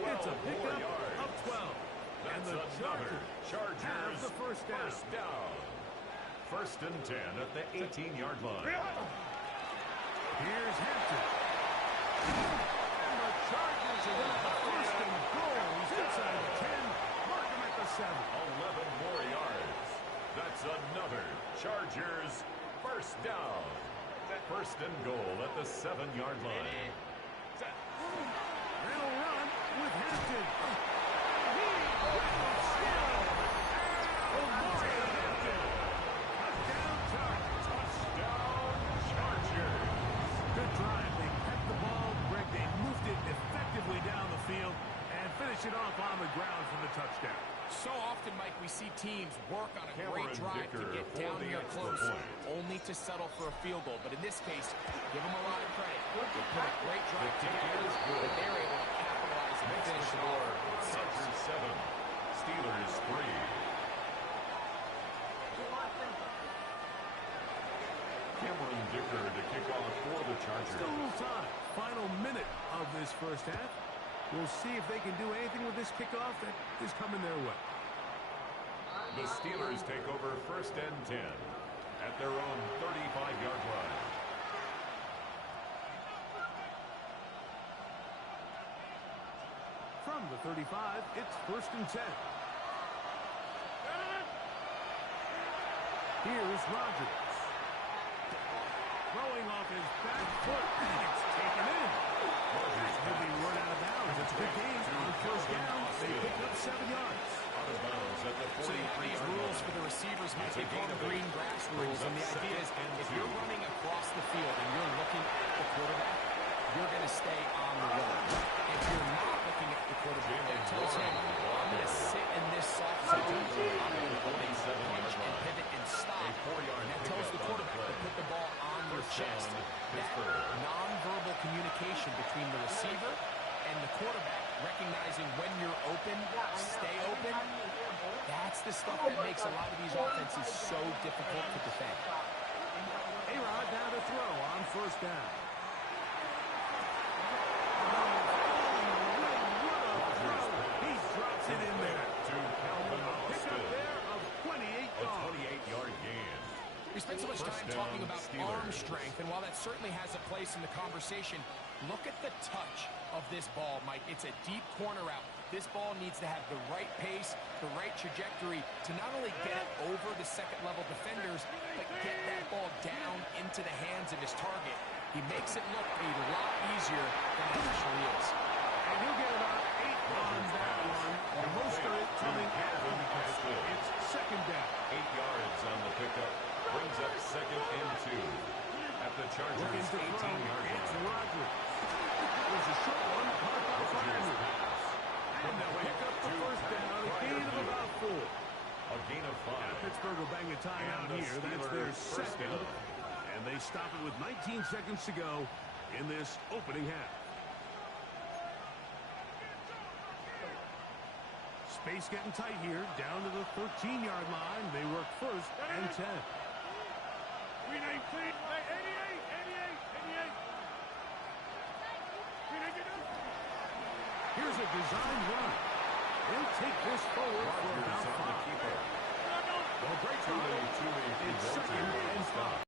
It's a pickup of 12. And the Chargers have the first down. First down. First and 10 at the 18-yard line. Here's Hampton. And the Chargers are going to have first and goal. He's inside the 10. Mark him at the 7. 11 more yards. That's another Chargers first down. First and goal at the 7-yard line. we see teams work on a great Cameron drive to Dicker get for down the here extra close, point. only to settle for a field goal. But in this case, give them a lot of credit. They put a great drive together, but they're able to capitalize and Makes the finish it score off. Chargers 7, Steelers 3. Cameron Dicker to kick off for the Chargers. Still a little time. Final minute of this first half. We'll see if they can do anything with this kickoff that is coming their way. The Steelers take over 1st and 10 at their own 35-yard line. From the 35, it's 1st and 10. Here's Rodgers. Throwing off his back foot, and it's taken in. Rodgers He'll be run out of bounds. It's a good game. On 1st down, they pick up 7 yards. Out of bounds at the So you have these 43-yard rules line. for the receivers, Mike. It's a They call gain them of green 8. grass Brings rules. And up the idea is, 2nd and if 2. you're running across the field and you're looking at the quarterback, you're going to stay on the run. If you're not looking at the quarterback, that tells him, I'm going to sit in this soft zone. I'm going to punch and pivot and stop. A 4-yard And that tells the pickup on the quarterback to play. put the ball on your First chest. down, That Pittsburgh. nonverbal communication between the receiver and the quarterback, recognizing when you're open, stay open, that's the stuff that makes a lot of these offenses so difficult to defend. A-Rod down to throw on 1st down. He drops it in there. To Calvin Pick up Austin. there of 28 A yards. 28-yard gain. We spent so much First time down, talking about Steelers. arm strength, and while that certainly has a place in the conversation, look at the touch of this ball, Mike. It's a deep corner route. This ball needs to have the right pace, the right trajectory to not only get it over the second-level defenders, but get that ball down into the hands of his target. He makes it look a lot easier than it actually is. And he'll get about 8 on that one. And most of it coming after the catch. It's 2nd down. 8 yards on the pickup. Brings up 2nd and 2 at the Chargers' Looking to throw. 18-yard It's line. Rodgers. There's a short one. Caught by Rodgers Rodgers. pass. And they'll pick up the 1st down. A gain of about 4. A gain of 5. Pittsburgh will bang a timeout And the here. That's their Steelers' first 2nd. down. And they stop it with 19 seconds to go in this opening half. Space getting tight here. Down to the 13-yard line. They work 1st and 10. 319, 88, 88, 88. Here's a design run. They'll take this forward for Rodgers about on the 5. keeper. Well, great try. It's 2nd and 5.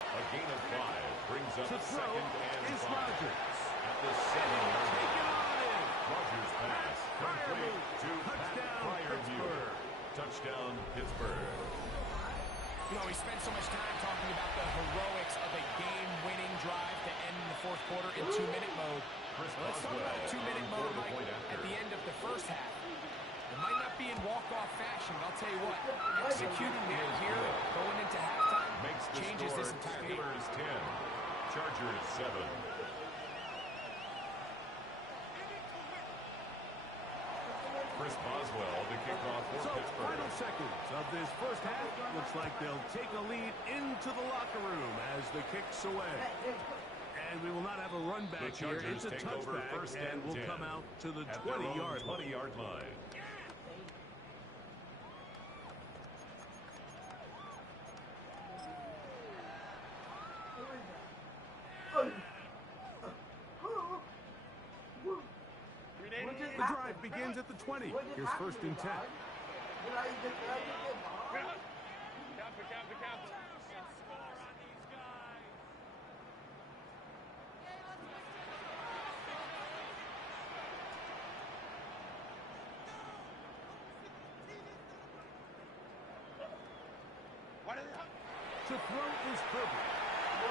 A gain of 5 brings up To throw 2nd and is 5 Rodgers. at the 7-yard Take it line. on in. Rodgers pass complete to Pat Touchdown, Fryermuth. Pittsburgh. Touchdown, Pittsburgh. You know, we spent so much time talking about the heroics of a game-winning drive to end in the 4th quarter in 2-minute mode. Chris Let's talk Boswell about 2-minute on mode, for the Mike, point at after. the end of the first half. It might not be in walk-off fashion, but I'll tell you what, executing that here, going into halftime, Makes the changes score this entire game. Steelers 10, Chargers 7. Chris Boswell to kick off for So, Pittsburgh. final seconds of this first half. Looks like they'll take a lead into the locker room as the kick's away. And we will not have a run The back here. Chargers It's a take over touchback, 1st and and will 10 come out to the at their own 20-yard line. 20-yard line. The drive begins at the 20. Here's 1st and 10. Kappa. To throw is Herbert. The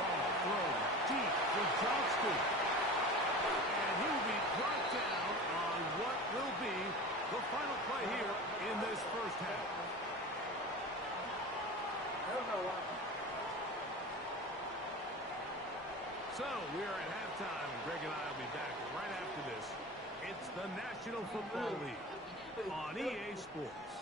ball thrown deep for Johnston. And he will be brought down on what will be the final play here in this first half. So we are at halftime, and Greg and I will be back right after this It's the National Football League on EA Sports.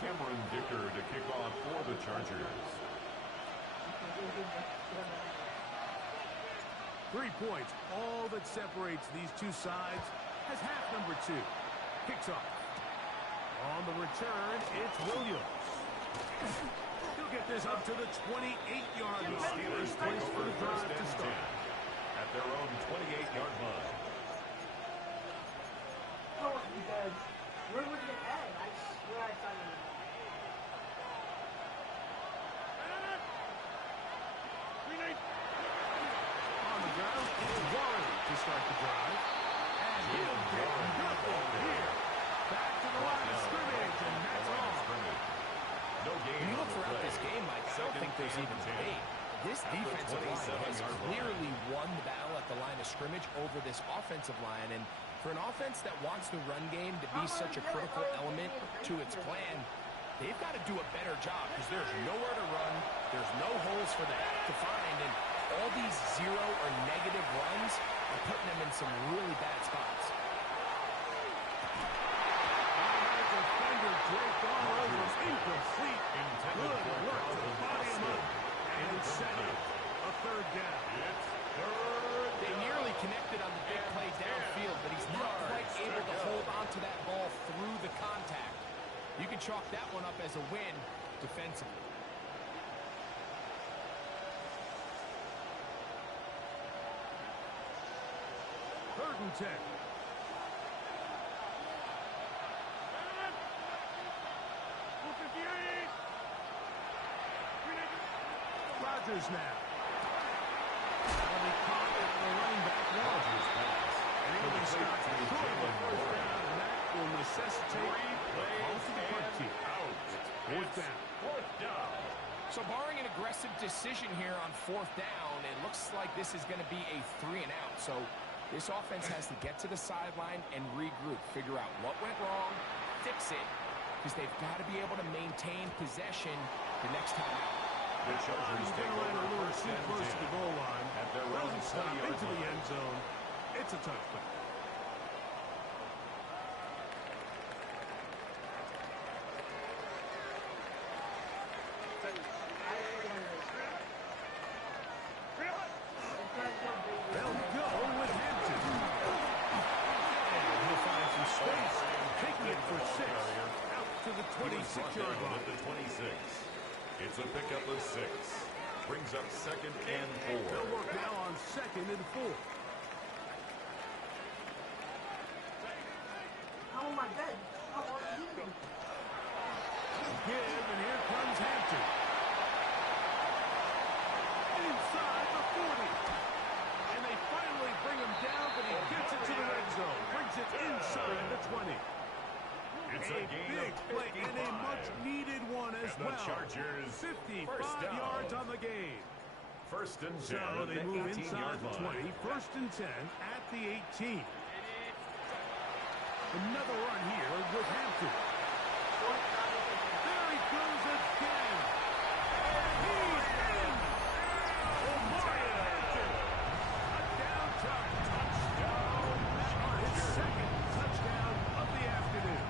Cameron Dicker to kick off for the Chargers. 3 points, all that separates these two sides, has half number 2. Kicks off. On the return, it's Williams. He'll get this up to the 28-yard line. Steelers take over first and 10 at their own 28-yard line. Oh, because where would it end? I swear I saw you. On the ground, it's Warren to start the drive. And he'll get nothing here. Back to the line of scrimmage, and that's all. No gain. You look throughout this game, Mike, I don't think there's even debate. This defensive line has clearly won the battle at the line of scrimmage over this offensive line. And for an offense that wants the run game to be such a critical element to its plan, they've got to do a better job because there's nowhere to run. There's no holes for them to find. And all these zero or negative runs are putting them in some really bad spots. Defender draped all over, incomplete. Good work to body him up and set up a third down. They nearly connected on the big play downfield, but he's not quite able to hold on to that ball through the contact. You can chalk that one up as a win defensively. Third and 10. Rodgers now. That'll be caught at the running back Rodgers pass. And he'll be stopped short of a first down, and that will necessitate the call to the punt team. Fourth down. Fourth down. So barring an aggressive decision here on fourth down, it looks like this is going to be a 3 and out. So this offense has to get to the sideline and regroup, figure out what went wrong, fix it, because they've got to be able to maintain possession the next time out. The Chargers take over a little first too and close 10 to the goal line. at their own Doesn't stop 20-yard into the line. end zone. It's a touchdown. They'll go with Hampton. And he'll find some space, taking it for 6 out to the 26-yard Down line. at the 26. It's a pickup of 6. Brings up second and 4. They'll work now on 2nd and 4. Oh my God! How are you doing? Give, and here comes Hampton. Inside the 40. And they finally bring him down, but he gets it to the red zone. Brings it inside the 20. It's a gain big of play and a 55. much-needed one as And the well. Chargers 55 first down. yards on the game. First and 10 So at they the move inside 18-yard the line. 20. First and 10 at the 18. Another run here with Hampton. There he goes again. And he's in. Omarion Hampton. A downtown touchdown. On his second touchdown of the afternoon.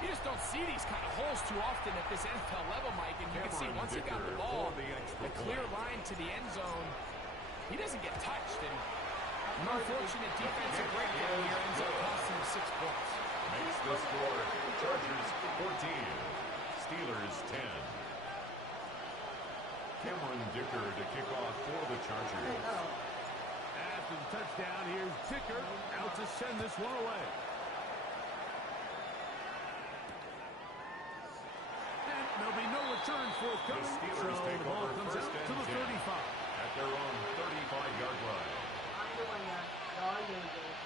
You just don't see these kind of holes too often at this NFL level, Mike. And you can see once he got the ball, the clear line to the end zone, he doesn't get touched. And an unfortunate defensive breakdown here ends up costing him 6 points. Makes the score Chargers 14, Steelers 10. Cameron Dicker to kick off for the Chargers. After the touchdown, here's Dicker out to send this one away. And there'll be no return forthcoming, The so Steelers take the ball over comes first out to and the 10 35. at their own 35-yard line. I'm doing that. No, I'm doing this.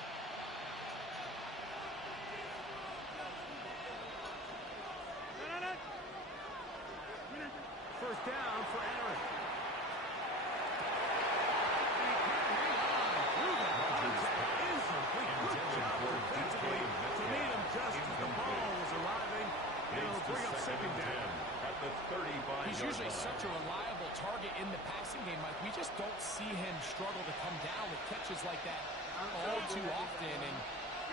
First down for Aaron. And he can't hang on through the contact. Incomplete. Good job defensively to meet him just as the ball was arriving. And it'll bring up second down. At the 35-yard He's usually line. such a reliable target in the passing game, Mike. We just don't see him struggle to come down with catches like that all too often. And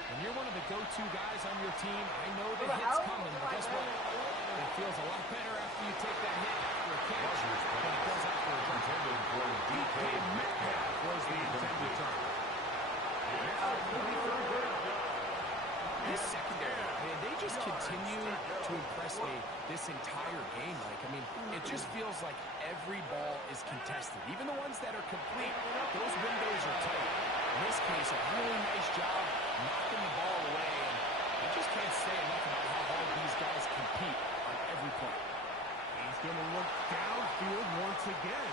when you're one of the go-to guys on your team, I know the hit's coming, but guess what? It feels a lot better after you take that hit after a catch than it does after a drop. Intended for DK Metcalf was the intended target. This secondary, man, they just continue to impress me this entire game. Like, I mean, it just feels like every ball is contested. Even the ones that are complete, those windows are tight. In this case, a really nice job knocking the ball away. And I just can't say enough about how hard these guys compete on every play. He's going to look downfield once again.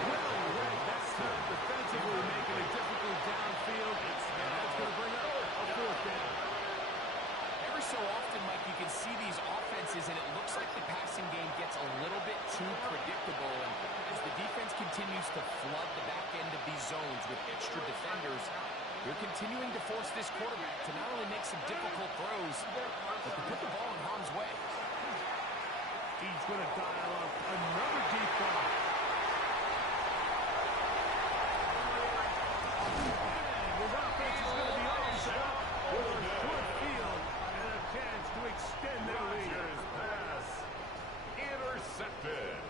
Well read that time defensively, making it difficult downfield, and that's going to bring up a fourth down. Every so often, Mike, you can see these offenses, and it looks like the passing game gets a little bit too predictable. And as the defense continues to flood the back end of these zones with extra defenders, they're continuing to force this quarterback to not only make some difficult throws, but to put the ball in harm's way. He's going to dial up another deep ball. And his offense is going to be all set up with a short field and a chance to extend their lead. Rodgers' pass intercepted.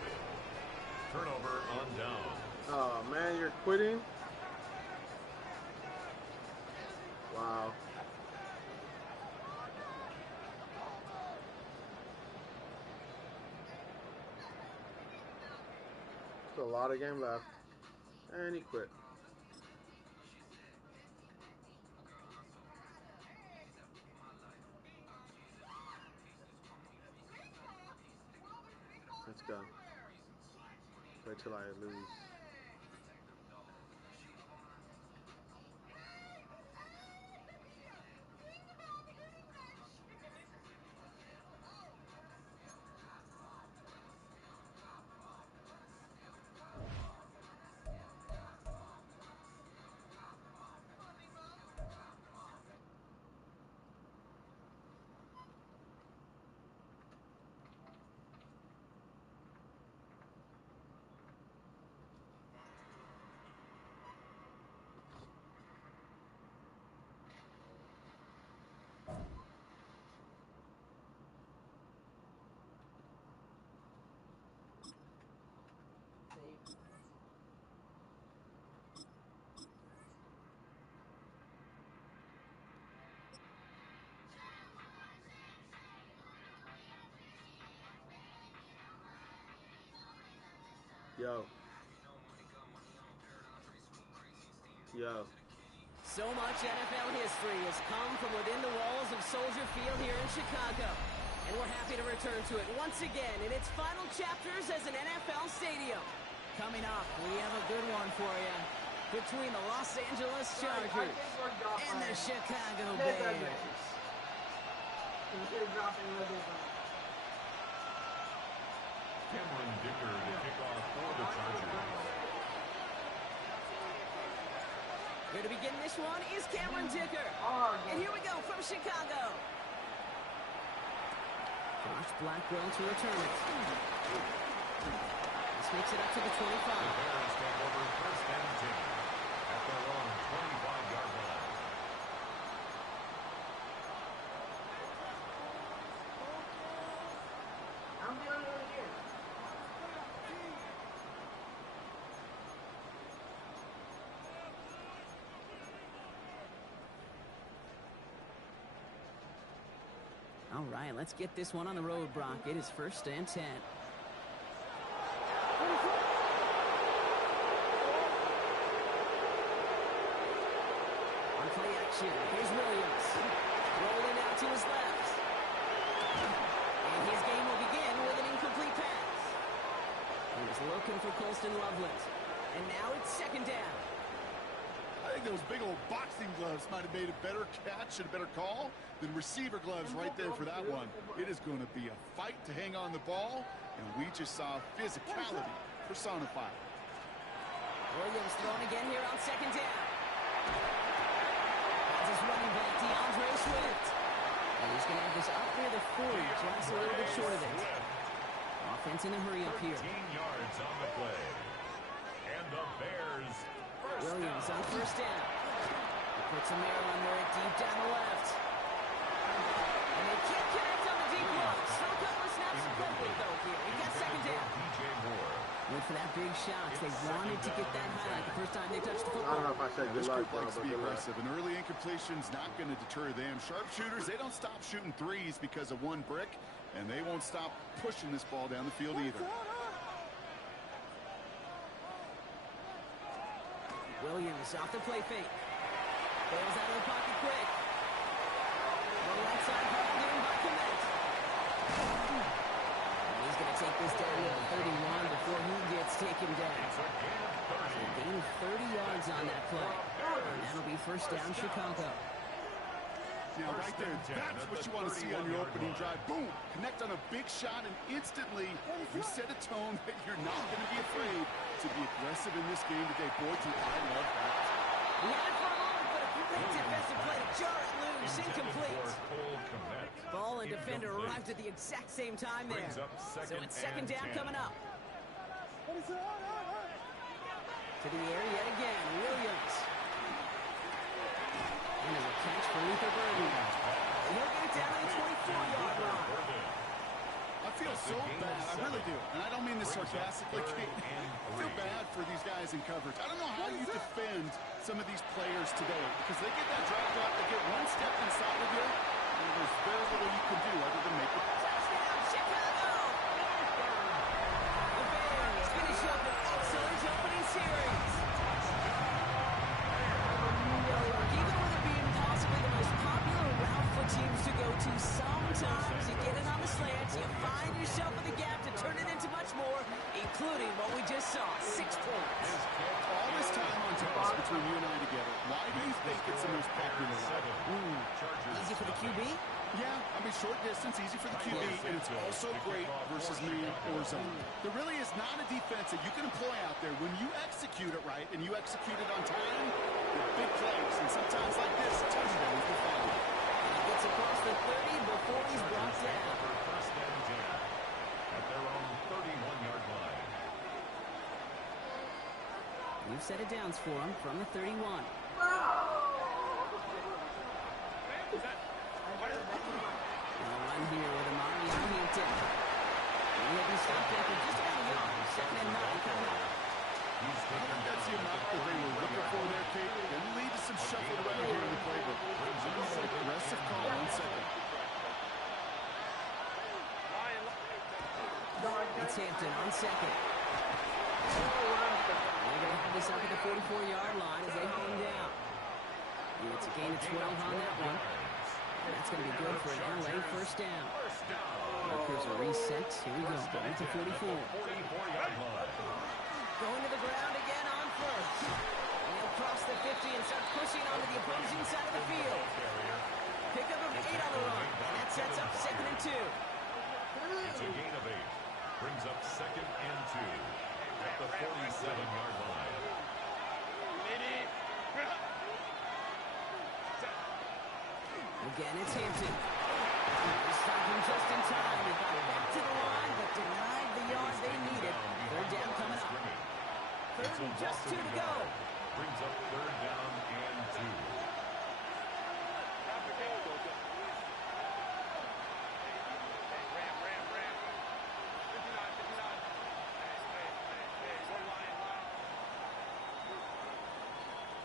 Turnover on down. Oh, man, you're quitting? Wow. Still a lot of game left. And he quit. Let's go. Wait till I lose. Yo. Yo. So much NFL history has come from within the walls of Soldier Field here in Chicago. And we're happy to return to it once again in its final chapters as an NFL stadium. Coming up, we have a good one for you between the Los Angeles Chargers and the Chicago Bears. Cameron Dicker to kick off for the Chargers. Here to begin this one is Cameron Dicker. And here we go from Chicago. Josh Blackwell to return it. This makes it up to the 25. The Bears take over first and 10 at their own 25-yard line. I'm doing it here. All right, let's get this one on the road, Brock. It is first and 10. On play action, here's Williams. Rolling out to his left. And his game will begin with an incomplete pass. He was looking for Colston Loveland. And now it's second down. I think those big old boxing gloves might have made a better catch and a better call than receiver gloves right there for that one. It is going to be a fight to hang on the ball, and we just saw physicality personified. Williams throwing again here on second down. That's his running back, DeAndre Swift. And he's going to have this up near the 40, just a little bit short of it. Offense in a hurry up here. 13 yards on the play. And the Bears first Williams down. on first down. He puts a man under it deep down the left. And they can't connect on the deep ball. Still a couple of snaps to play with, though, here. He got second down. DJ Moore. Went for that big shot. They wanted to get that highlight the first time they touched the I don't know football. if I said Yeah, good this luck, group likes to but be good luck. aggressive. An early incompletion's not going to deter them. Sharpshooters, they don't stop shooting threes because of one brick, and they won't stop pushing this ball down the field either. Williams off the play fake. Bails out of the pocket quick. The right side hauled in by Komet. And he's going to take this down to the 31 before he gets taken down. It's a gain of 30. A gain of 30 yards on that play. And that'll be first down Chicago. Now, right there, that's what you want to see on your opening drive. Boom! Connect on a big shot, and instantly you set a tone that you're not going to be afraid to be aggressive in this game today. Boy, do I love that. He had it for a moment, but a great defensive play to jar it loose. Incomplete. Ball and defender arrived at the exact same time there. Brings up So second it's second and down 10. coming up. To the air yet again. Williams. And there's a catch for Luther Burden. And he'll get it down to the 24-yard line. I feel so bad. I really do. And I don't mean this sarcastically. I feel bad for these guys in coverage. I don't know how you defend some of these players today because they get that drop back, they get one step inside of you, and there's very little you can do other than make it. Touchdown, Chicago! The Bears finish up an excellent opening series. Even with it being possibly the most popular route for teams to go to, sometimes you get it on the slants, you find yourself in the gap to turn it into much more, including what we just saw, 6 points. All this time on toss between you and I together, why do you think it's the most popular route? Easy for the QB? Yeah, I mean, short distance, easy for the QB, and it's also great versus man or zone. There really is not a defense that you can employ out there when you execute it right and you execute it on time, the big plays, and sometimes like this, touchdowns will follow. And he gets across the 30 before he's brought down. First and 10 at their own 31-yard line. We've set it downs for him from the 31. One here with Amari Huntington. And he'll be stopped after just about a yard. Second and 9 coming up. I think that's the amount that they were looking for there, Kate. Going to lead to some shuffle around here in the playbook. It's an aggressive call on second. It's Hampton on second. They're going to have this up at the 44-yard line as they haul him down. It's a gain of 12 on that one. And that's going to be good for an LA first down. Markers are reset. Here we go. Back to 44. 44-yard line. Going to the ground again on first. And he'll cross the 50 and start pushing onto the opposing side of the field. Pick up of 8 on the run. And that sets up second and 2. It's a gain of 8. Brings up second and 2 at the 47-yard line. Again, it's Hampton. They stop him just in time. He got back to the line, but denied the yards they needed. Third down coming up. Third and just 2 to go. Brings up third down and 2.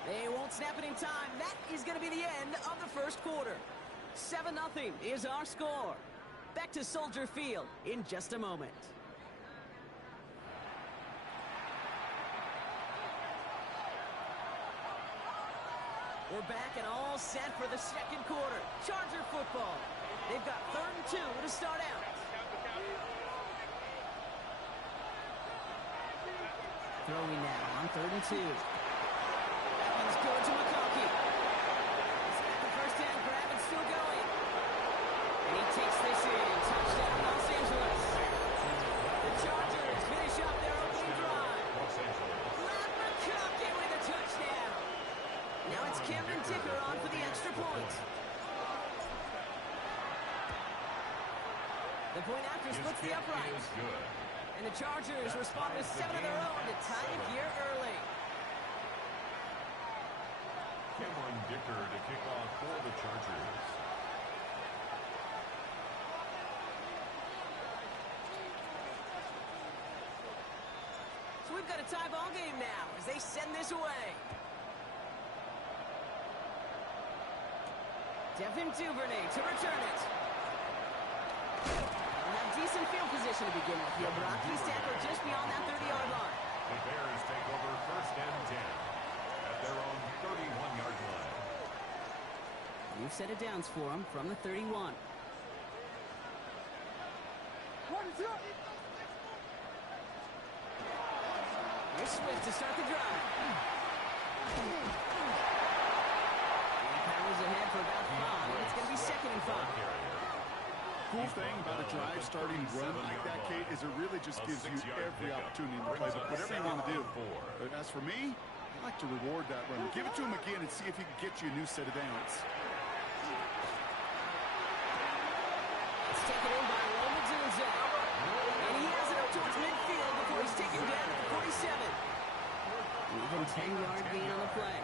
They won't snap it in time. That is going to be the end of the first quarter. 7-0 is our score. Back to Soldier Field in just a moment. We're back and all set for the second quarter. Charger football. They've got 3rd and 2 to start out. Throwing now on 3rd and 2. That one's good to McConkey. He's got the first down grab and still going. And he takes this in. Touchdown, Los Angeles. The Chargers finish up their opening drive. Matt McConkey with a touchdown. Now it's Cameron Dicker on for the extra point. The point after splits the upright. And the Chargers respond with 7 of their own to tie it here early. Cameron Dicker to kick off for the Chargers. So we've got a tie ball game now as they send this away. Devin Duvernay to return it. They'll have decent field position to begin with here. Brock's tackled just beyond that 30-yard line. The Bears take over 1st and 10 at their own 31-yard line. New set of downs for them from the 31. Here's Swift to start the drive. He powers ahead for about 5. It's going to be 2nd and 5. Cool thing about a drive starting run like that, Kate, is it really just gives you every opportunity to play whatever you want to do. But as for me, I like to reward that run. Give it to him again and see if he can get you a new set of downs. It's taken in by Lomadunze. And he has it up towards midfield before he's taken down at the 47. Even 10-yard gain on the play.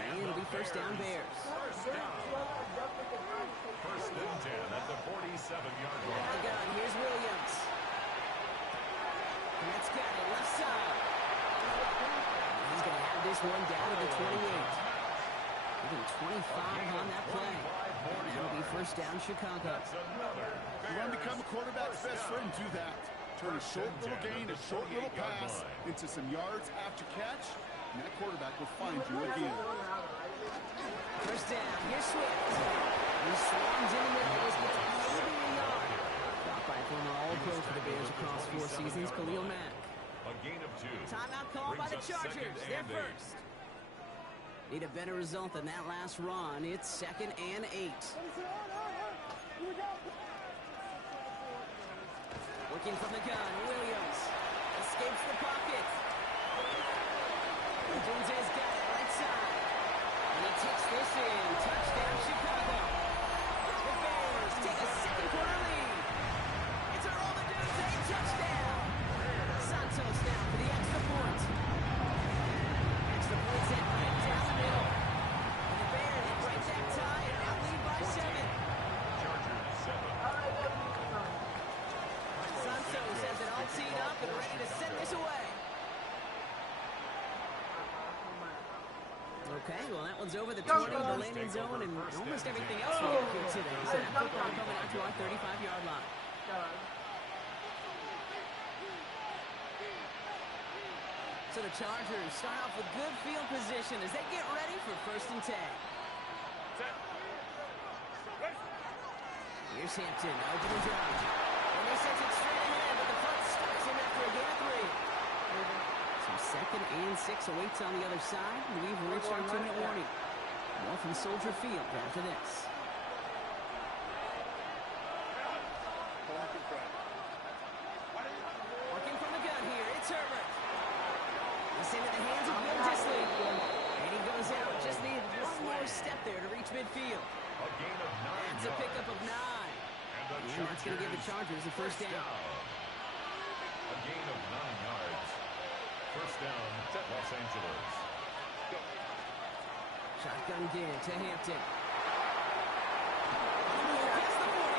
And it'll be 1st down Bears. 1st and 10 at the 47-yard line. Got the gun. Here's Williams. And that's got it left side. He's going to have this one down to the 28. Even 25 on that play. And that'll be 1st down Chicago. You want to become a quarterback's best friend, do that. Turn a short little gain, a short little pass into some yards after catch, and that quarterback will find you again. 1st down. Here's Swift. He swarms in the middle. This gets maybe a yard. Caught by former All-Pro for the Bears across 4 seasons, Khalil Mack. A gain of 2. Timeout called by the Chargers. They're first. Need a better result than that last run. It's 2nd and 8. Working from the gun, Williams escapes the pocket. Dunze's got it right side. And he takes this in. Touchdown, Chicago. The Bears take a 2nd quarter lead. It's a Roma Dunze touchdown. Santos now for the extra point. Extra point set right down the middle. And the Bears break that tie and now lead by 7. Chargers 7. Santos has it all teed up and ready to send this away. Okay, well that one's over the 20, the landing zone, and almost everything else we have here today. So that football coming out to our 35-yard line. So the Chargers start off with good field position as they get ready for 1st and 10. Here's Hampton, open and drive. And they send it straight ahead, but the punt stops him after a gain of 3. So 2nd and 6 awaits on the other side, and we've reached our 2-minute warning. More from Soldier Field after this. Working from the gun here, it's Herbert. It's into the hands of Will Dissly. And he goes out, just needed one more step there to reach midfield. A gain of 9 That's a pickup of 9. And that's going to give the Chargers a 1st down. A gain of 9 yards. 1st down, Los Angeles. Shotgun again to Hampton. Past the 40.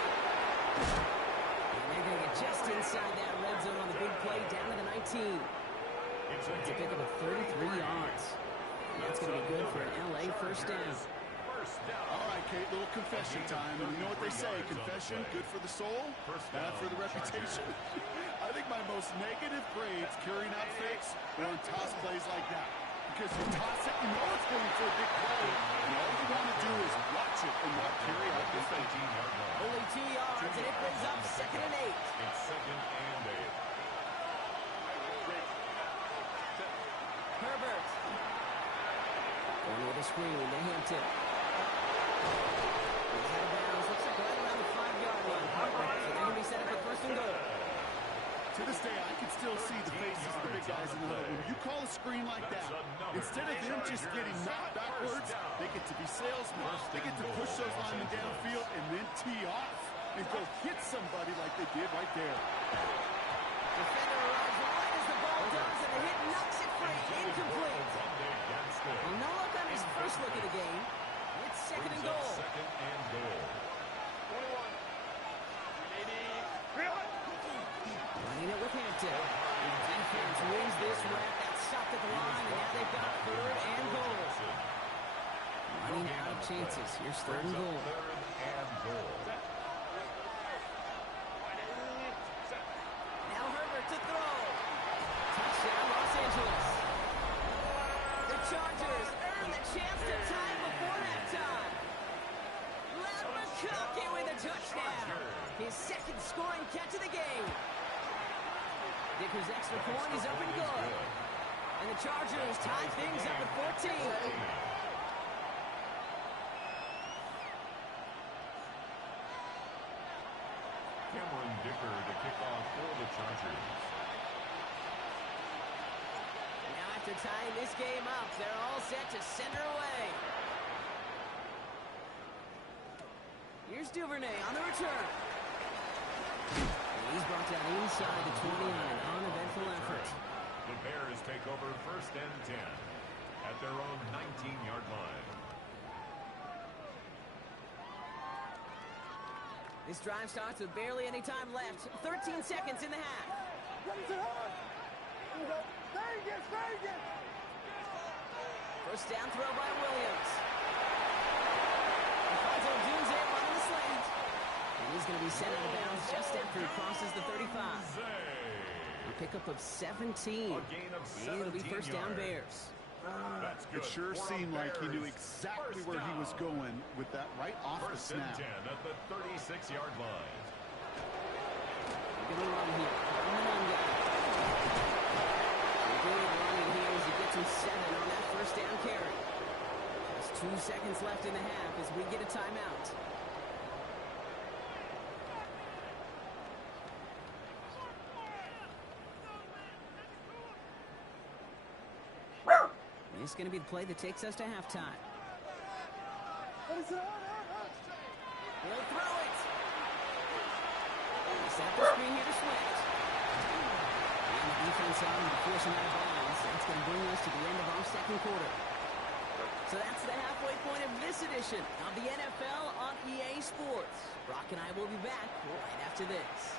And they're going to get just inside that red zone on the big play down to the 19. It's a pickup of 33 yards. And that's going to be good for an LA 1st down. All right, Kate, little confession time. And you know what they say, confession, good for the soul, bad for the reputation. I think my most negative grades carrying out fakes or on toss plays like that. Because you toss it, you know it's going for a big play, and all you want to do is watch it and not carry out the fake. Only 2 yards, and it brings up 2nd and 8. It's 2nd and 8. Herbert. Going with a screen to Hampton. He's out of bounds. Looks like right around the 5-yard line. So they're going to be set up at 1st and goal. To this day, I can still see the faces of the big guys in the huddle. When you call a screen like that, instead of them just getting knocked backwards, they get to be salesmen. They get to push those linemen downfield and then tee off. and go hit somebody like they did right there. Defender arrives right as the ball does, and the hit knocks it free. Incomplete. Well, no luck on his first look at the game. It's second and goal. Second and goal. 21. Running it with Hampton. The defense wins this rep. That's stopped at the line, and now they've got third and goal. Running out of chances. Here's third and goal. Third and goal. Now Herbert to throw. Touchdown, Los Angeles. The Chargers earn the chance to tie before halftime. McConkey with a touchdown. His second scoring catch of the game. Dicker's extra point is up and good. And the Chargers tie things up at 14. Cameron Dicker to kick off for the Chargers. Now after tying this game up, they're all set to send her away. Here's Duvernay on the return. And he's brought down inside the 29. Uneventful effort. The Bears take over first and 10 at their own 19-yard line. This drive starts with barely any time left. 13 seconds in the half. First down throw by Williams. Alfonso Dunze running the slate. And he's going to be sent out of bounds just after he crosses the 35. A pickup of 17. And it'll be first down Bears. That's It good. sure seemed like he knew exactly where he was going with that right off the First and snap. 10 at the 36-yard line. Good run here. Good running here as he gets him 7 on that first down carry. Just 2 seconds left in the half as we get a timeout. This is going to be the play that takes us to halftime. He'll throw it. Set the screen here to Swift. And the defense on to force him out of bounds. That's going to bring us to the end of our second quarter. So that's the halfway point of this edition of the NFL on EA Sports. Brock and I will be back right after this.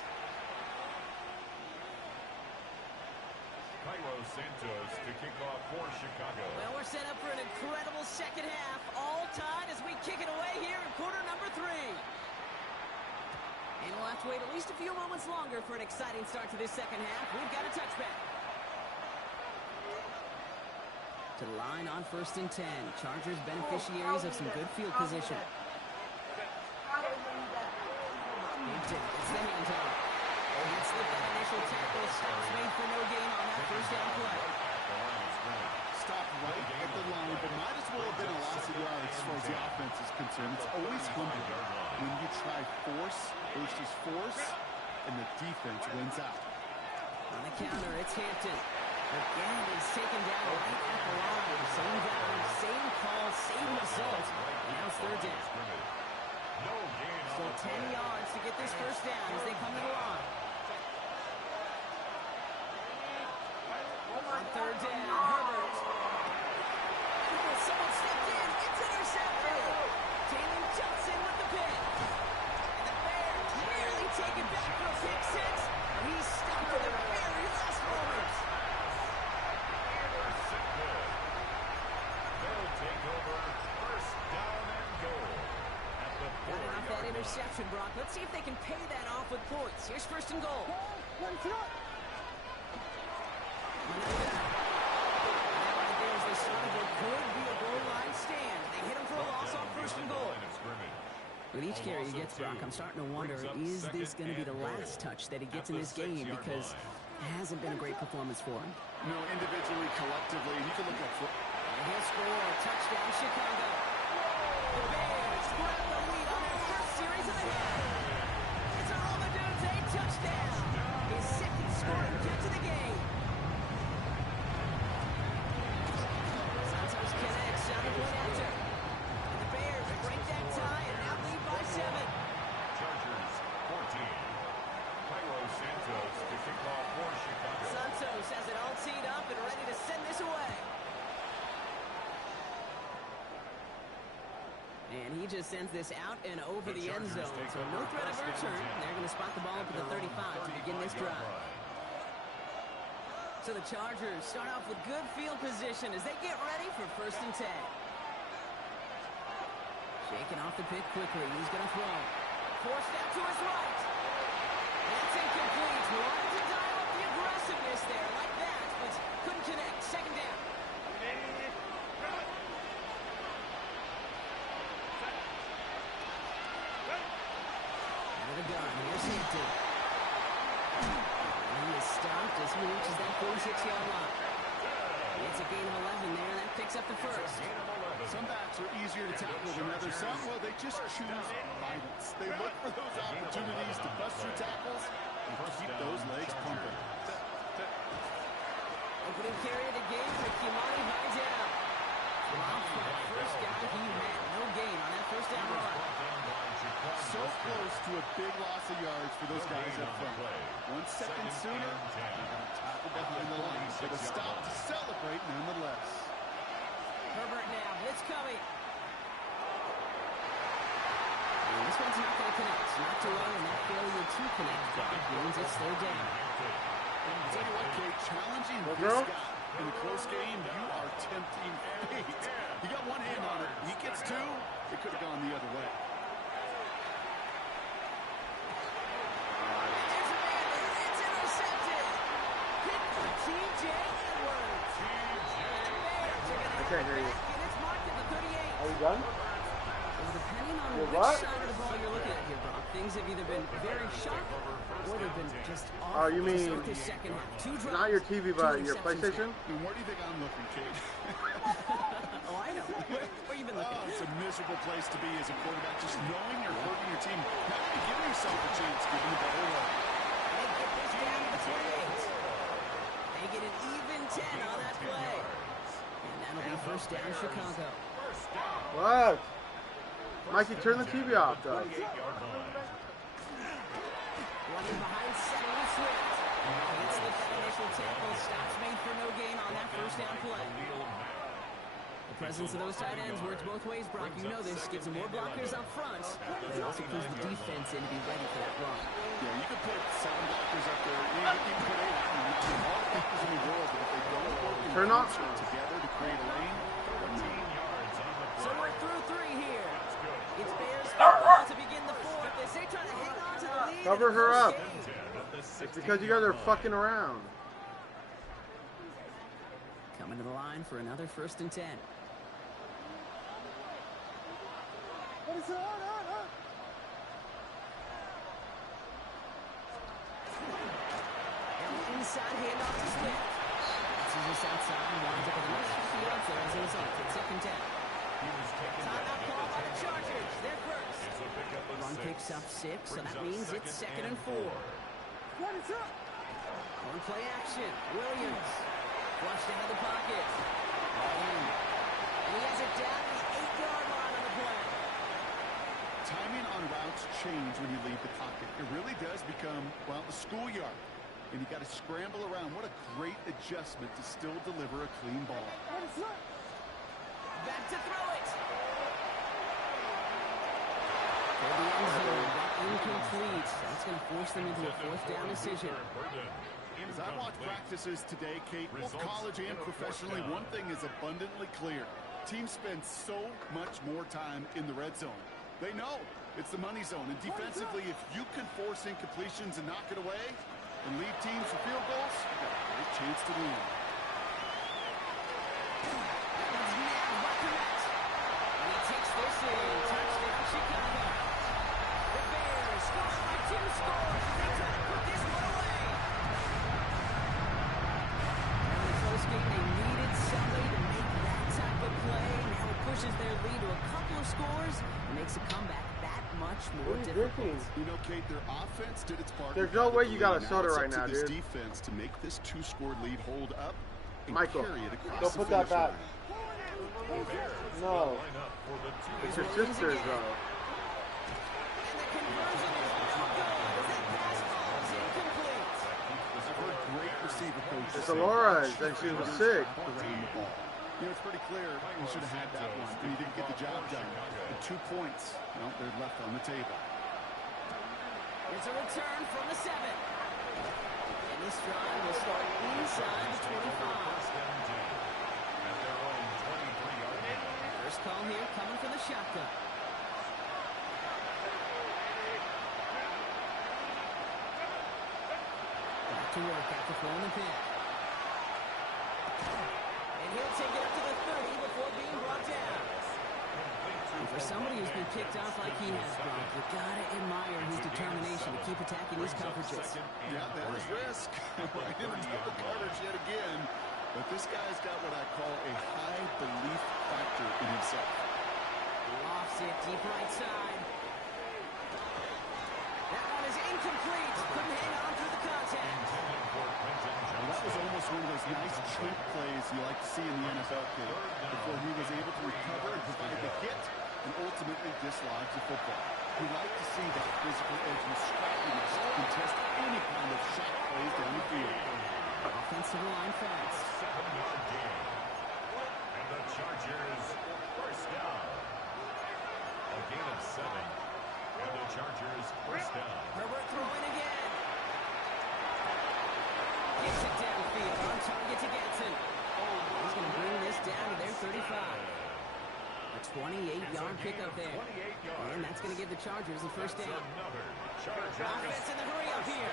Cairo Santos to kick off for Chicago. Well, we're set up for an incredible second half. All tied as we kick it away here in quarter number 3. And we'll have to wait at least a few moments longer for an exciting start to this second half. We've got a touchback. To the line on first and 10. Chargers beneficiaries of some good field position. Hampton gets the handoff. Let's look at initial tackle. Stops made for no gain on that first down play. Stopped right at the line, but might as well have been a loss of yards as far as the offense is concerned. It's always humbling when you try force versus force, and the defense wins out. On the counter, it's Hampton. Again, he's taken down right at the line. Same down, same call, same result. And now it's third down. So 10 yards to get this first down as they come to the line. On third down, Herbert. Oh, someone stepped in. It's intercepted. Jalen Johnson with the pick. And the Bears nearly take it back for a pick six. And he's stopped at the very last moment. They'll take over first down and goal at the Got it off that interception, Brock. Let's see if they can pay that off with points. Here's first and goal. With each carry he gets, Brock, I'm starting to wonder, is this going to be the last touch that he gets in this game? Because it hasn't been a great performance for him. No, individually, collectively, you can look at foot. He'll score a touchdown, Chicago. The Bears grab the lead on their first series of the half. It's a Romadunze touchdown. His second scoring catch of the game. Santos connects on the point after. And the Bears break that tie and now lead by 7. Chargers just sends this out and over the end zone. So no threat of a return. They're going to spot the ball up at the 35 to begin this drive. So the Chargers start off with good field position as they get ready for 1st and 10. Shaking off the pick quickly. He's going to throw. Forced out to his right. That's incomplete. Wanted to dial up the aggressiveness there like that, but couldn't connect. 2nd down. Out of the gun. Here's Hampton. And he is stopped as he reaches that 46-yard line. It's a gain of 11 there. That picks up the 1st. Some backs are easier to tackle than others. Some, well, they just choose violence. They look for those opportunities to bust through tackles and keep those legs pumping. Opening carry of the game for Kimani Vidal. Dropped for the first guy he had. No gain on that 1st down run. So close to a big loss of yards for those guys up front. 1 second sooner, tackle behind the line. But a stop to celebrate nonetheless. Herbert now, blitz coming. And this one's not going to connect. Knocked away, and that failure to connect means it's 3rd down. Tell you what, Kate, challenging this guy in a close game, you are tempting fate. You got one hand on it. He gets 2. It could have gone the other way. It's intercepted. Pick for T.J. Edwards. I can't hear you. And it's marked at the 38. Are you done? Well, depending on You're which what? side of the ball you're looking at here, Brock, things have either been very sharp or they've been just awful. Oh, you to mean start this second half. 2 drives, not your TV, but 2 your interceptions. PlayStation? And where do you think I'm looking, Kate? Oh, I know. Where you been looking? Oh, it's a miserable place to be as a quarterback, just knowing you're hurting your team, not even giving yourself a chance, giving the ball away. They get this down to the 28. They get an even 10 on that play. And that'll be 1st down Chicago. What? Mikey, turn the TV off, though. Running behind 7 with Swift. Can't slip that initial tackle. Stops made for no gain on that 1st down play. The presence of those tight ends works both ways, Brock. You know this. Gives them more blockers up front, but it also keeps the defense in to be ready for that run. Yeah, you can put 7 blockers up there. You can put 8 out. All the blockers in the world, but if they don't work Turn off together to create a lane, so we're through 3 here. It's Bears football to begin the 4th as they try to hang on to the lead. Cover her up. Game. It's because you guys are fucking around. Coming to the line for another 1st and 10. What is that? Inside handoff to Swift. Sees this outside and winds up with a nice 50 yards there as a result. It's 2nd down. Timeout call by the Chargers. They're first. Run picks up 6, so that means it's 2nd and 4. What is up? On play action. Williams. Flushed out of the pocket. And he has it down to the 8-yard line on the play. timing on routes change when you leave the pocket. It really does become, well, a schoolyard. And you got to scramble around. What a great adjustment to still deliver a clean ball. Back to throw it. For the end zone, incomplete. That's going to force them into a 4th down decision. As I watch practices today, Kate, both college and professionally, one thing is abundantly clear. Teams spend so much more time in the red zone. They know it's the money zone. And defensively, if you can force incompletions and knock it away and lead teams for field goals, you got a great chance to win. That one's nailed by Komet. And he takes this in. Touchdown, Chicago. The Bears score by 2 scores. They try to put this one away. In the close game, they needed somebody to make that type of play. Now it pushes their lead to a couple of scores and makes a comeback that much more difficult. You know, Kate, their offense did its part. There's no way you got a soda right now, this dude. defense to make this 2-score lead hold up and Michael, carry it across don't the put that finish back. line. No. It's your sister's, though. And the conversion is no good as that pass falls incomplete. I've heard great receiver coaches It's say Alora, rush and she was defenders sick. around the ball. You know, it's pretty clear he should have had that one, and he didn't get the job done. The 2 points, well, they're left on the table. It's a return from the 7. And this drive will start inside the 25. First call here coming from the shotgun. Back to work after throwing the pick. And he'll take it up to the 30 before being brought down. And for somebody who's been kicked off like he has, Brock, you gotta admire his determination to keep attacking these coverages. Yeah, that is risk. Right in the double coverage yet again. But this guy's got what I call a high belief factor in himself. Lofts it deep right side. That one is incomplete. Couldn't hang on through the contact. Well, that was almost one of those nice chunk plays you like to see in the NFL, kid, before he was able to recover and provide the hit and ultimately dislodge the football. We like to see that physical edge and scrappiness to contest any kind of shot plays down the field. Offensive line fast. 7-yard gain. And the Chargers first down. A gain of 7. And the Chargers first down. Herbert throwing again. Gets it downfield. On target to Getson. He's going to bring this down to their 35. A 28-yard pickup there. And that's going to give the Chargers the first down. Offense in the hurry up here.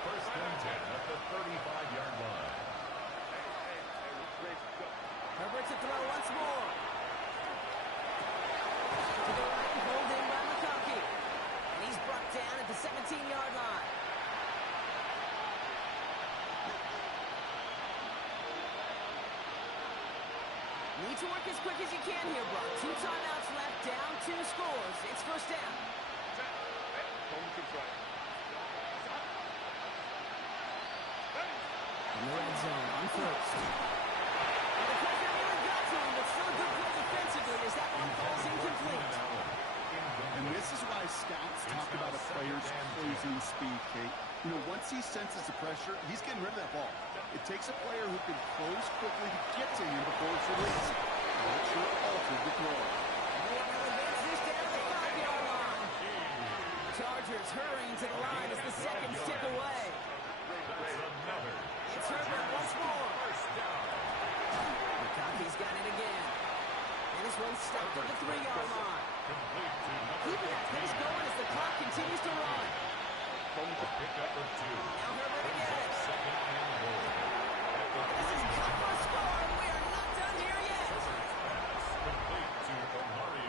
First and 10 at the 35-yard line. Herbert to throw once more. To the right, pulled in by McConkey. And he's brought down at the 17-yard line. Need to work as quick as you can here, Brock. 2 timeouts left, down 2 scores. It's first down. In the red zone on first. And the pressure nearly got to him, but still a good play defensively as that one falls incomplete. And this is why scouts talk about a player's closing speed, Kate. You know, once he senses the pressure, he's getting rid of that ball. It takes a player who can close quickly to get to him before it's released. That sure altered the throw. They advance this down to the 5-yard line. Chargers hurrying to the line as the seconds tick away. It's Herbert once more. McConkey's got it again. And this one's stopped at the 3-yard line. Keeping that pace going as the clock continues to run. Now Herbert again. This is cut for a score, and we are not done here yet.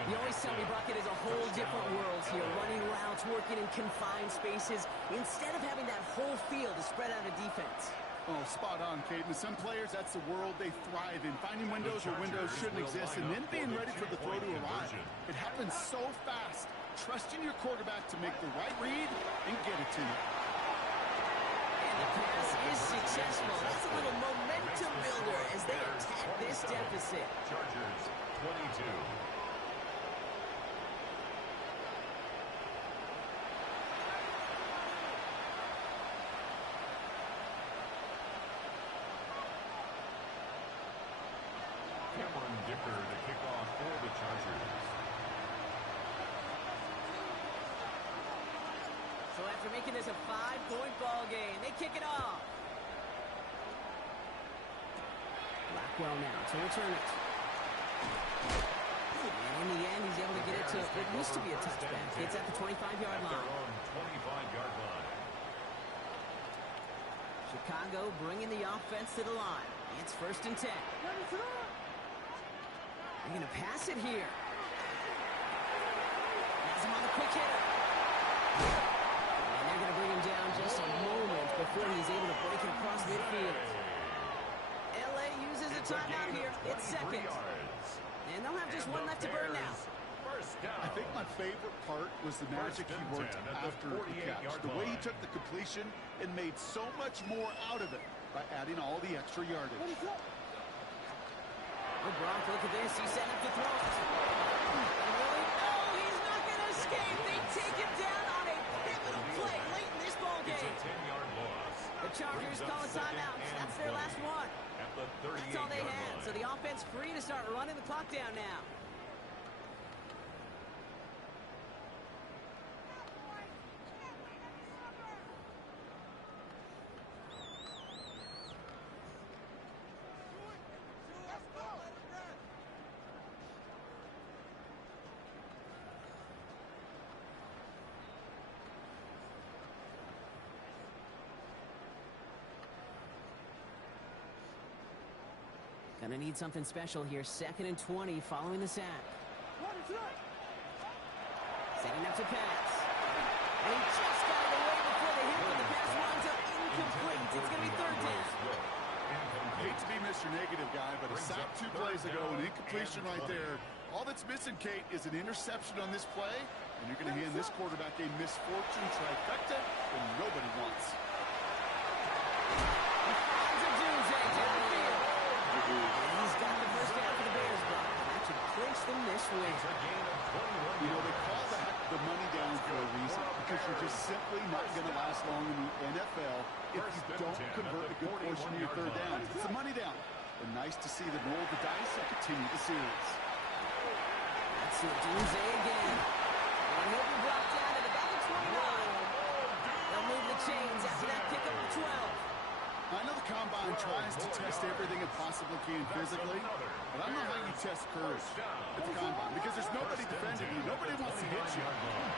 You always tell me, Brock, it is a whole different world here. Running routes, working in confined spaces, instead of having that whole field to spread out a defense. Oh, spot on, Caden. Some players, that's the world they thrive in. Finding windows where windows shouldn't exist and then being ready for the throw to arrive. It happens so fast. Trusting your quarterback to make the right read and get it to you. And the pass is successful. That's a little momentum builder as they attack this deficit. Chargers 22. Dicker to kick off for the Chargers. So after making this a 5-point ball game, they kick it off. Blackwell now to return it. And in the end, he's able to get it to what used to be a touchback. It's at the 25-yard line. 25-yard line. Chicago bringing the offense to the line. It's first and 10. They're going to pass it here. Has him on the quick hitter. And they're going to bring him down just a moment before he's able to break it across midfield. LA uses a timeout here. It's second. And they'll have just one left to burn now. I think my favorite part was the magic he worked after the catch. The way he took the completion and made so much more out of it by adding all the extra yardage. Oh, Brock, look at this. He's setting up to throw it. Really? No, he's not going to escape. They take him down on a pivotal play late in this ball game. It's a 10-yard loss. The Chargers call a timeout. That's their last one. At the the 38-yard line. That's all they had, so the offense free to start running the clock down now. Gonna need something special here. 2nd and 20 following the sack. Setting up to pass. And he just got it away before the hit, but the pass winds up incomplete. It's gonna be 3rd down. Hate to be Mr. Negative guy, but a sack 2 plays ago, an incompletion right there. All that's missing, Kate, is an interception on this play, and you're going to hand this quarterback a misfortune trifecta that nobody wants. Finds a doomsday downfield. He's got the first down for the Bears, but that should clinch them this win. You know, they call that the money down for a reason, because you're just simply not going to last long in the NFL if you don't convert a good portion of your 3rd down. It's the money down. And nice to see them roll the dice and continue the series. That's it, doomsday again. And he'll be brought down at about the 29. They'll move the chains after that pickup of 12. I know the Combine tries to test everything it possibly can physically, but I don't know how you test courage at the Combine, because there's nobody defending you. Nobody wants to hit you.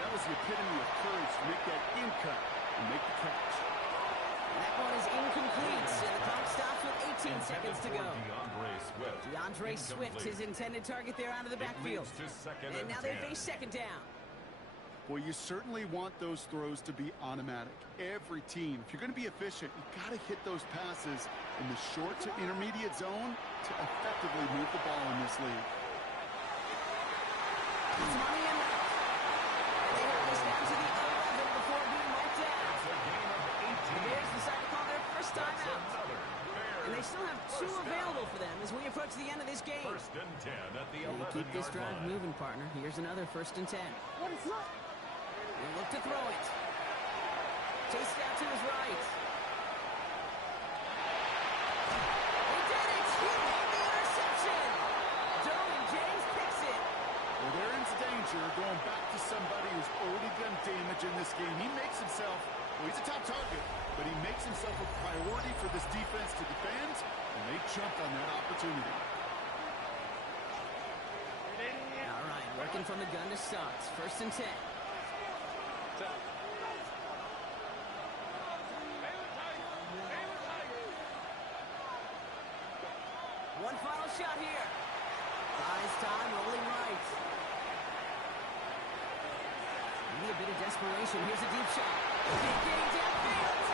That was the epitome of courage to make that in cut and make the catch. And that one is incomplete, and the clock stops with 18 seconds to go. DeAndre Swift, his intended target there out of the backfield. And now they face 2nd down. Well, you certainly want those throws to be automatic. Every team, if you're going to be efficient, you got to hit those passes in the short to intermediate zone to effectively move the ball in this league. It's money in that. They have this down to the 11 before being wiped out. The Bears decide to call their first time out. And they still have 2 available for them as we approach the end of this game. 1st and 10 at the 11-yard line. Keep this drive moving, partner. Here's another 1st and 10. He'll look to throw it. Chased out to his right. He did it! He made the interception! Derwin James picks it. Well, they're in danger going back to somebody who's already done damage in this game. He makes himself, well, he's a top target, but he makes himself a priority for this defense to defend, and they jumped on that opportunity. All right, working from the gun to start. 1st and 10. One final shot here. Buys time, rolling right. Maybe a bit of desperation. Here's a deep shot. Getting downfield.